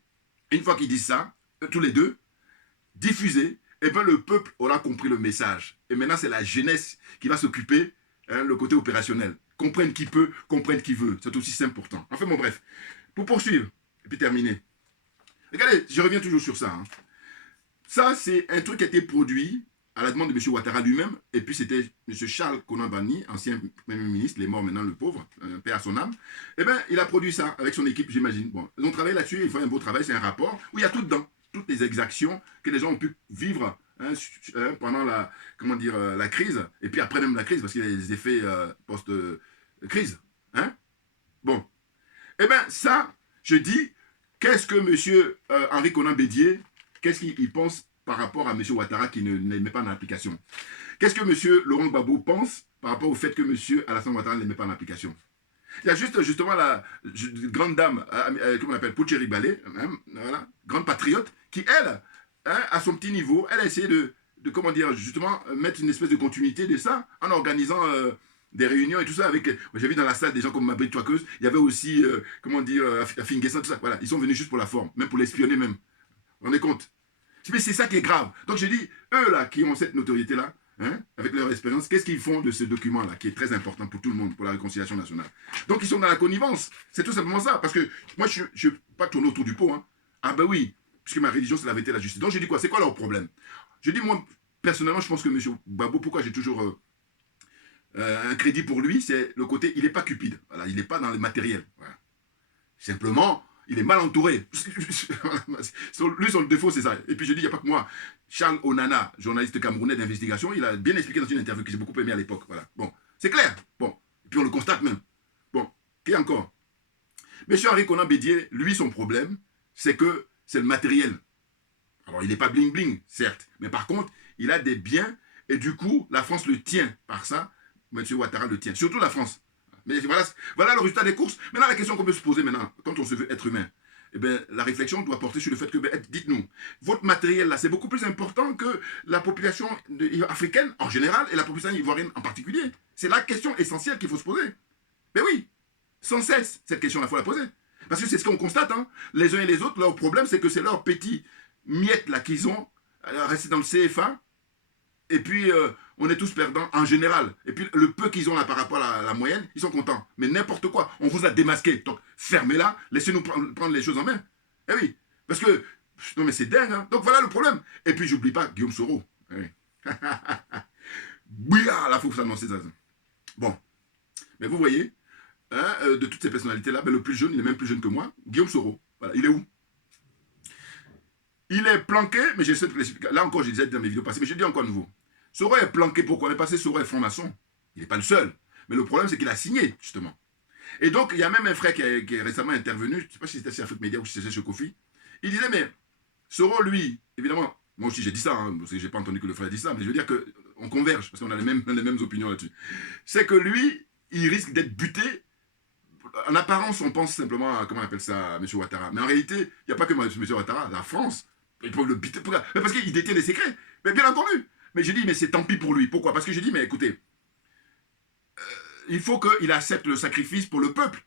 une fois qu'ils disent ça, tous les deux, diffusez, et bien le peuple aura compris le message. Et maintenant, c'est la jeunesse qui va s'occuper, le côté opérationnel. Comprenne qui peut, comprenne qui veut. C'est aussi simple pourtant. Enfin bon, bref. Pour poursuivre, et puis terminer. Regardez, je reviens toujours sur ça. Hein. Ça, c'est un truc qui a été produit à la demande de M. Ouattara lui-même. Et puis, c'était M. Charles Konan Banny, ancien Premier ministre, il est mort maintenant, le pauvre, paix à son âme. Eh bien, il a produit ça avec son équipe, j'imagine. Bon, ils ont travaillé là-dessus, ils font un beau travail, c'est un rapport où il y a tout dedans. Toutes les exactions que les gens ont pu vivre pendant la crise, et puis après même la crise, parce qu'il y a les effets post-crise. Bon. Eh bien, ça, je dis, qu'est-ce que M. Henri Konan Bédié, qu'est-ce qu'il pense par rapport à M. Ouattara qui ne met pas en application? Qu'est-ce que M. Laurent Gbagbo pense par rapport au fait que M. Alassane Ouattara ne met pas en application? Il y a justement la grande dame, comment on appelle, Poucheri Balé, voilà, grande patriote, qui, elle, à son petit niveau, elle a essayé de comment dire, justement, mettre une espèce de continuité de ça, en organisant des réunions et tout ça. Avec, j'ai vu dans la salle des gens comme Mabrit Touakeuse, il y avait aussi, comment dire, Afinguessan, tout ça. Voilà, ils sont venus juste pour la forme, même pour l'espionner même. Vous vous rendez compte? Mais c'est ça qui est grave. Donc j'ai dit, eux là, qui ont cette notoriété-là, avec leur expérience, qu'est-ce qu'ils font de ce document-là, qui est très important pour tout le monde, pour la réconciliation nationale? Donc ils sont dans la connivence. C'est tout simplement ça. Parce que moi, je ne vais pas tourner autour du pot. Hein. Ah ben oui, puisque ma religion, c'est la vérité et la justice. Donc j'ai dit quoi? C'est quoi leur problème? Je dis, moi, personnellement, je pense que M. Gbagbo, pourquoi j'ai toujours un crédit pour lui, c'est le côté, il n'est pas cupide. Voilà, il n'est pas dans le matériel. Voilà. Simplement, il est mal entouré. Lui, son défaut, c'est ça. Et puis je dis, il n'y a pas que moi. Charles Onana, journaliste camerounais d'investigation, il a bien expliqué dans une interview que j'ai beaucoup aimé à l'époque. Voilà. Bon, c'est clair. Bon, et puis on le constate même. Bon, qui encore? Monsieur Henri Konan Bédié, lui, son problème, c'est que c'est le matériel. Alors, il n'est pas bling-bling, certes. Mais par contre, il a des biens. Et du coup, la France le tient. Par ça, M. Ouattara le tient. Surtout la France. Mais voilà le résultat des courses. Maintenant, la question qu'on peut se poser maintenant, quand on se veut être humain, eh bien, la réflexion doit porter sur le fait que, dites-nous, votre matériel, là, c'est beaucoup plus important que la population africaine en général et la population ivoirienne en particulier. C'est la question essentielle qu'il faut se poser. Mais oui, sans cesse, cette question-là, il faut la poser. Parce que c'est ce qu'on constate, hein. Les uns et les autres, leur problème, c'est que c'est leurs petits miettes, là, qu'ils ont, restés dans le CFA, et puis on est tous perdants en général. Et puis le peu qu'ils ont là par rapport à la moyenne, ils sont contents. Mais n'importe quoi, on vous a démasqué. Donc fermez-la, laissez-nous prendre les choses en main. Eh oui, parce que, non mais c'est dingue. Hein. Donc voilà le problème. Et puis j'oublie pas Guillaume Soro. Oui. Bouillard, là, faut s'annoncer ça. Bon, mais vous voyez, hein, de toutes ces personnalités-là, ben, le plus jeune, il est même plus jeune que moi, Guillaume Soro. Voilà, il est où? Il est planqué, mais je sais que là encore, je disais dans mes vidéos passées, mais je dis encore à nouveau. Soro est planqué, pourquoi? Parce que Soro est franc-maçon. Il n'est pas le seul. Mais le problème, c'est qu'il a signé, justement. Et donc, il y a même un frère qui est récemment intervenu, je ne sais pas si c'était sur Afrique Média ou si c'était chez Kofi. Il disait, mais Soro, lui, évidemment, moi aussi j'ai dit ça, hein, parce que je n'ai pas entendu que le frère dit ça, mais je veux dire qu'on converge, parce qu'on a les mêmes opinions là-dessus. C'est que lui, il risque d'être buté. En apparence, on pense simplement à, comment on appelle ça, M. Ouattara. Mais en réalité, il n'y a pas que M. Ouattara, la France, ils peuvent le buter. Mais parce qu'il détient des secrets. Mais bien entendu. Mais je dis, mais c'est tant pis pour lui. Pourquoi? Parce que je dis, mais écoutez, il faut qu'il accepte le sacrifice pour le peuple.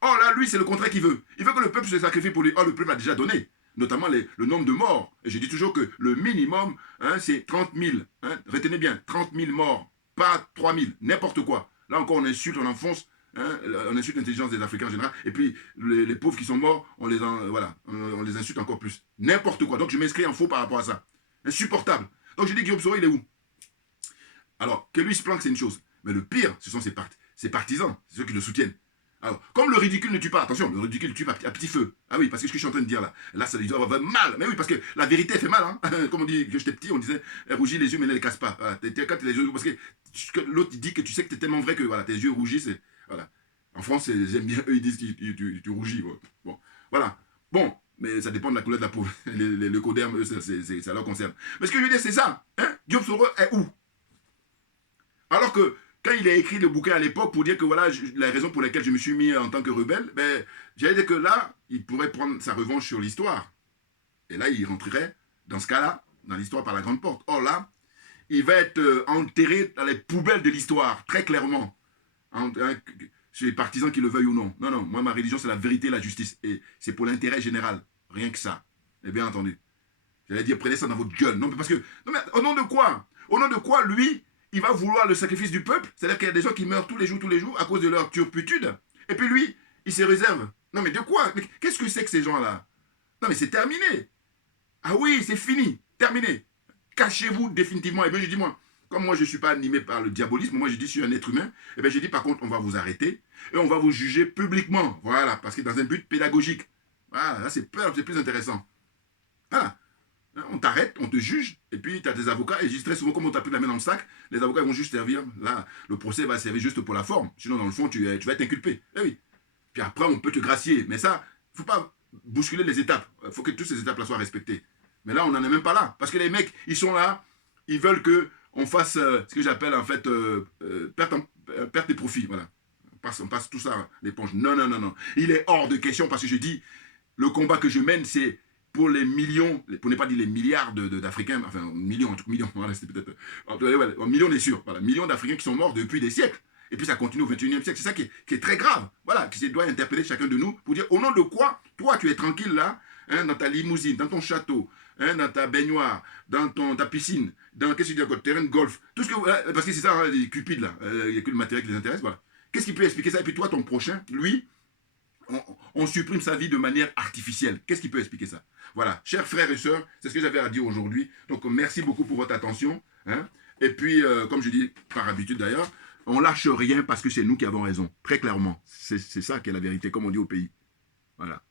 Or là, lui, c'est le contraire qu'il veut. Il veut que le peuple se sacrifie pour lui. Or, le peuple a déjà donné. Notamment le nombre de morts. Et je dis toujours que le minimum, hein, c'est 30 000. Hein, retenez bien, 30 000 morts. Pas 3 000. N'importe quoi. Là encore, on insulte, on enfonce. Hein, on insulte l'intelligence des Africains en général. Et puis, les pauvres qui sont morts, on les insulte encore plus. N'importe quoi. Donc, je m'inscris en faux par rapport à ça. Insupportable. Donc, je dis, Guillaume Soro, il est où? Alors, que lui se planque, c'est une chose. Mais le pire, ce sont ses partisans. C'est ceux qui le soutiennent. Alors, comme le ridicule ne tue pas, attention, le ridicule tue à petit feu. Ah oui, parce que ce que je suis en train de dire là, ça lui doit avoir mal. Mais oui, parce que la vérité fait mal. Hein. Comme on dit, que j'étais petit, on disait, rougis les yeux, mais ne les casse pas. Voilà, quand les yeux, parce que l'autre dit que tu sais que tu es tellement vrai que voilà, tes yeux rougissent. Voilà. En France, j'aime bien, eux, ils disent que tu rougis. Bon, voilà. Bon, mais ça dépend de la couleur de la peau. Le coderme, eux, ça leur concerne. Mais ce que je veux dire, c'est ça. Hein? Guillaume Soro est où? Alors que quand il a écrit le bouquin à l'époque pour dire que voilà, la raison pour laquelle je me suis mis en tant que rebelle, ben, j'allais dire que là, il pourrait prendre sa revanche sur l'histoire. Et là, il rentrerait, dans ce cas-là, dans l'histoire par la grande porte. Or là, il va être enterré dans les poubelles de l'histoire, très clairement. Chez les partisans qui le veuillent ou non. Non, non, moi, ma religion, c'est la vérité et la justice. Et c'est pour l'intérêt général. Rien que ça. Et bien entendu. J'allais dire, prenez ça dans votre gueule. Non, mais parce que, non, mais au nom de quoi? Au nom de quoi, lui, il va vouloir le sacrifice du peuple? C'est-à-dire qu'il y a des gens qui meurent tous les jours, à cause de leur turpitude. Et puis lui, il se réserve. Non, mais de quoi? Qu'est-ce que c'est que ces gens-là? Non, mais c'est terminé. Ah oui, c'est fini. Terminé. Cachez-vous définitivement. Et bien, je dis, moi, comme moi, je ne suis pas animé par le diabolisme, moi, je dis, je suis un être humain. Et bien, je dis, par contre, on va vous arrêter et on va vous juger publiquement. Voilà, parce que dans un but pédagogique. Voilà, là, c'est plus intéressant. Voilà. On t'arrête, on te juge, et puis tu as des avocats, et je dis très souvent, comme on t'a pris la main dans le sac, les avocats vont juste servir, là, le procès va servir juste pour la forme, sinon dans le fond, tu vas être inculpé. Eh oui. Puis après, on peut te gracier, mais ça, il ne faut pas bousculer les étapes, il faut que toutes ces étapes-là soient respectées. Mais là, on n'en est même pas là, parce que les mecs, ils sont là, ils veulent qu'on fasse ce que j'appelle en fait perte des profits, voilà. On passe tout ça l'éponge. Non, non, non, non. Il est hors de question, parce que je dis, le combat que je mène, c'est pour les millions, pour ne pas dire les milliards d'Africains, enfin millions, en tout cas millions, voilà, c'était peut-être, millions n'est sûr, voilà, millions d'Africains qui sont morts depuis des siècles. Et puis ça continue au 21e siècle. C'est ça qui est très grave. Voilà, qui doit interpeller chacun de nous pour dire au nom de quoi, toi tu es tranquille là, hein, dans ta limousine, dans ton château, hein, dans ta baignoire, dans ta piscine, dans qu'est-ce que tu dis, terrain de golf, tout ce que, parce que c'est ça, hein, les cupides là, il n'y a que le matériel qui les intéresse, voilà. Qu'est-ce qui peut expliquer ça? Et puis toi, ton prochain, lui, on supprime sa vie de manière artificielle. Qu'est-ce qui peut expliquer ça? Voilà, chers frères et sœurs, c'est ce que j'avais à dire aujourd'hui. Donc, merci beaucoup pour votre attention. Hein. Et puis, comme je dis par habitude d'ailleurs, on lâche rien parce que c'est nous qui avons raison. Très clairement. C'est ça qui est la vérité, comme on dit au pays. Voilà.